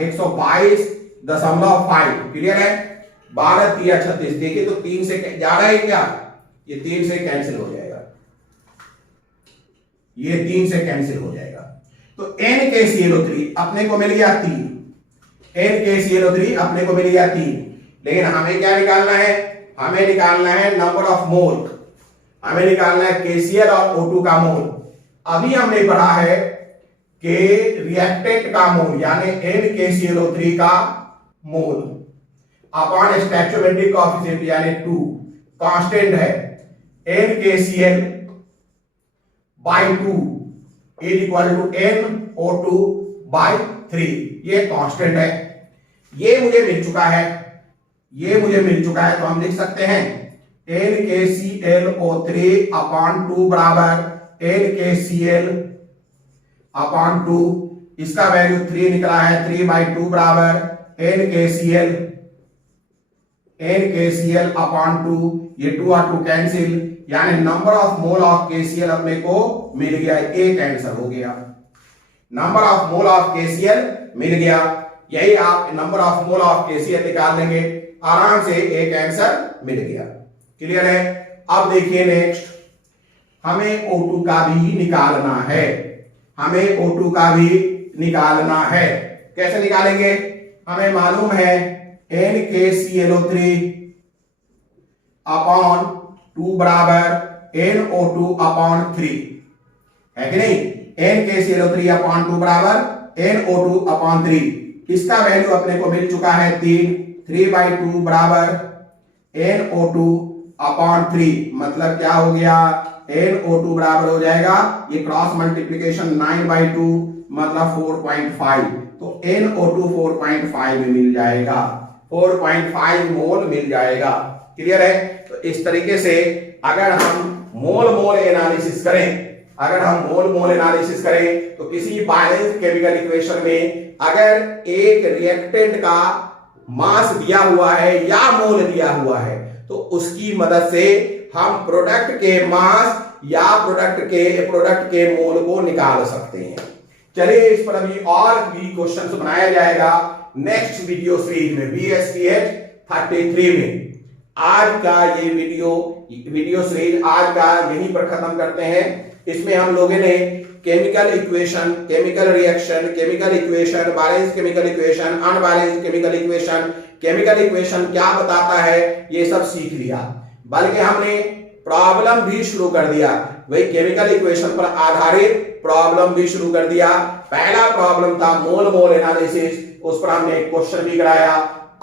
122.5, क्लियर है। 12 3 36, देखिए तो 3 से जा रहा है क्या, ये 3 से कैंसिल हो जाएगा, ये 3 से कैंसिल हो जाएगा। तो NKClO3 अपने को मिल गया 3, NKClO3 अपने को मिल गया 3, लेकिन हमें क्या निकालना है, हमें निकालना है नंबर ऑफ मोल, हमें निकालना है KCl और O2 का मोल। अभी हमने पढ़ा है कि रिएक्टेंट का मोल यानी NKClO3 का मोल अपॉन स्टोइकियोमेट्रिक कोएफिशिएंट यानी 2 कांस्टेंट है, NKCl by 2 is equal to NO2 by 3, ये कांस्टेंट है। ये मुझे मिल चुका है, तो हम लिख सकते हैं NKClO3 अपॉन 2 बराबर NKCl अपॉन 2, इसका वैल्यू 3 निकला है, 3/2 बराबर NKCl अपॉन 2, ये 2 और 2 कैंसिल, यानी number of mole of KCl अपने को मिल गया, एक आंसर हो गया, number of mole of KCl मिल गया। यही आप number of mole of KCl निकाल लेंगे, आराम से एक आंसर मिल गया, क्लियर है। अब देखिए नेक्स्ट, हमें O2 का भी निकालना है, कैसे निकालेंगे, हमें मालूम है NKClO3 अपॉन 2 बराबर NO2 अपॉन 3 है कि नहीं, NKClO3 अपॉन 2 बराबर NO2 अपॉन 3, इसका वैल्यू अपने को मिल चुका है 3/2 बराबर NO2 अपॉन 3, मतलब क्या हो गया, NO2 बराबर हो जाएगा, ये क्रॉस मल्टीप्लीकेशन 9/2 मतलब 4.5, तो NO2 4.5 में मिल जाएगा, 4.5 मोल मिल जाएगा, क्लियर है। तो इस तरीके से अगर हम मोल एनालिसिस करें, अगर हम मोल मोल एनालिसिस करें तो किसी बैलेंस केमिकल इक्वेशन में अगर एक रिएक्टेंट का मास दिया हुआ है या मोल दिया हुआ है तो उसकी मदद से हम प्रोडक्ट के मास या प्रोडक्ट के मोल को निकाल सकते हैं। चलिए इस पर अभी और भी क्वेश्चंस बनाया जाएगा नेक्स्ट वीडियो सीरीज में BSTH 33 में। आज का ये वीडियो सीरीज आज का यहीं पर खत्म करते हैं। इसमें हम लोगों ने chemical equation, chemical reaction, chemical equation, balance chemical equation, unbalance chemical equation, chemical equation क्या बताता है ये सब सीख लिया, बल्कि हमने प्रॉब्लम भी शुरू कर दिया। वही केमिकल इक्वेशन पर आधारित प्रॉब्लम भी शुरू कर दिया। पहला प्रॉब्लम था मोल मोल एनालिसिस, उस पर हमने एक क्वेश्चन भी कराया।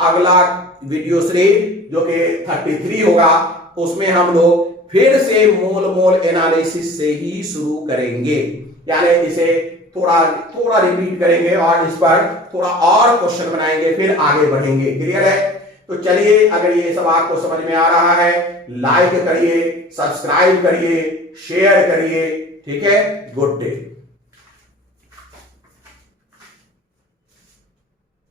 अगला वीडियो सीरीज जो कि 33 होगा उसमें हम लोग फिर से मोल मोल एनालिसिस से ही शुरू करेंगे, यानी इसे थोड़ा रिपीट करेंगे और इस पर थोड़ा और क्वेश्चन बनाएंगे, फिर आगे बढ़ेंगे। क्लियर है? तो चलिए, अगर ये सब आपको समझ में आ रहा है लाइक करिए, सब्सक्राइब करिए, शेयर करिए। ठीक है, गुड डे।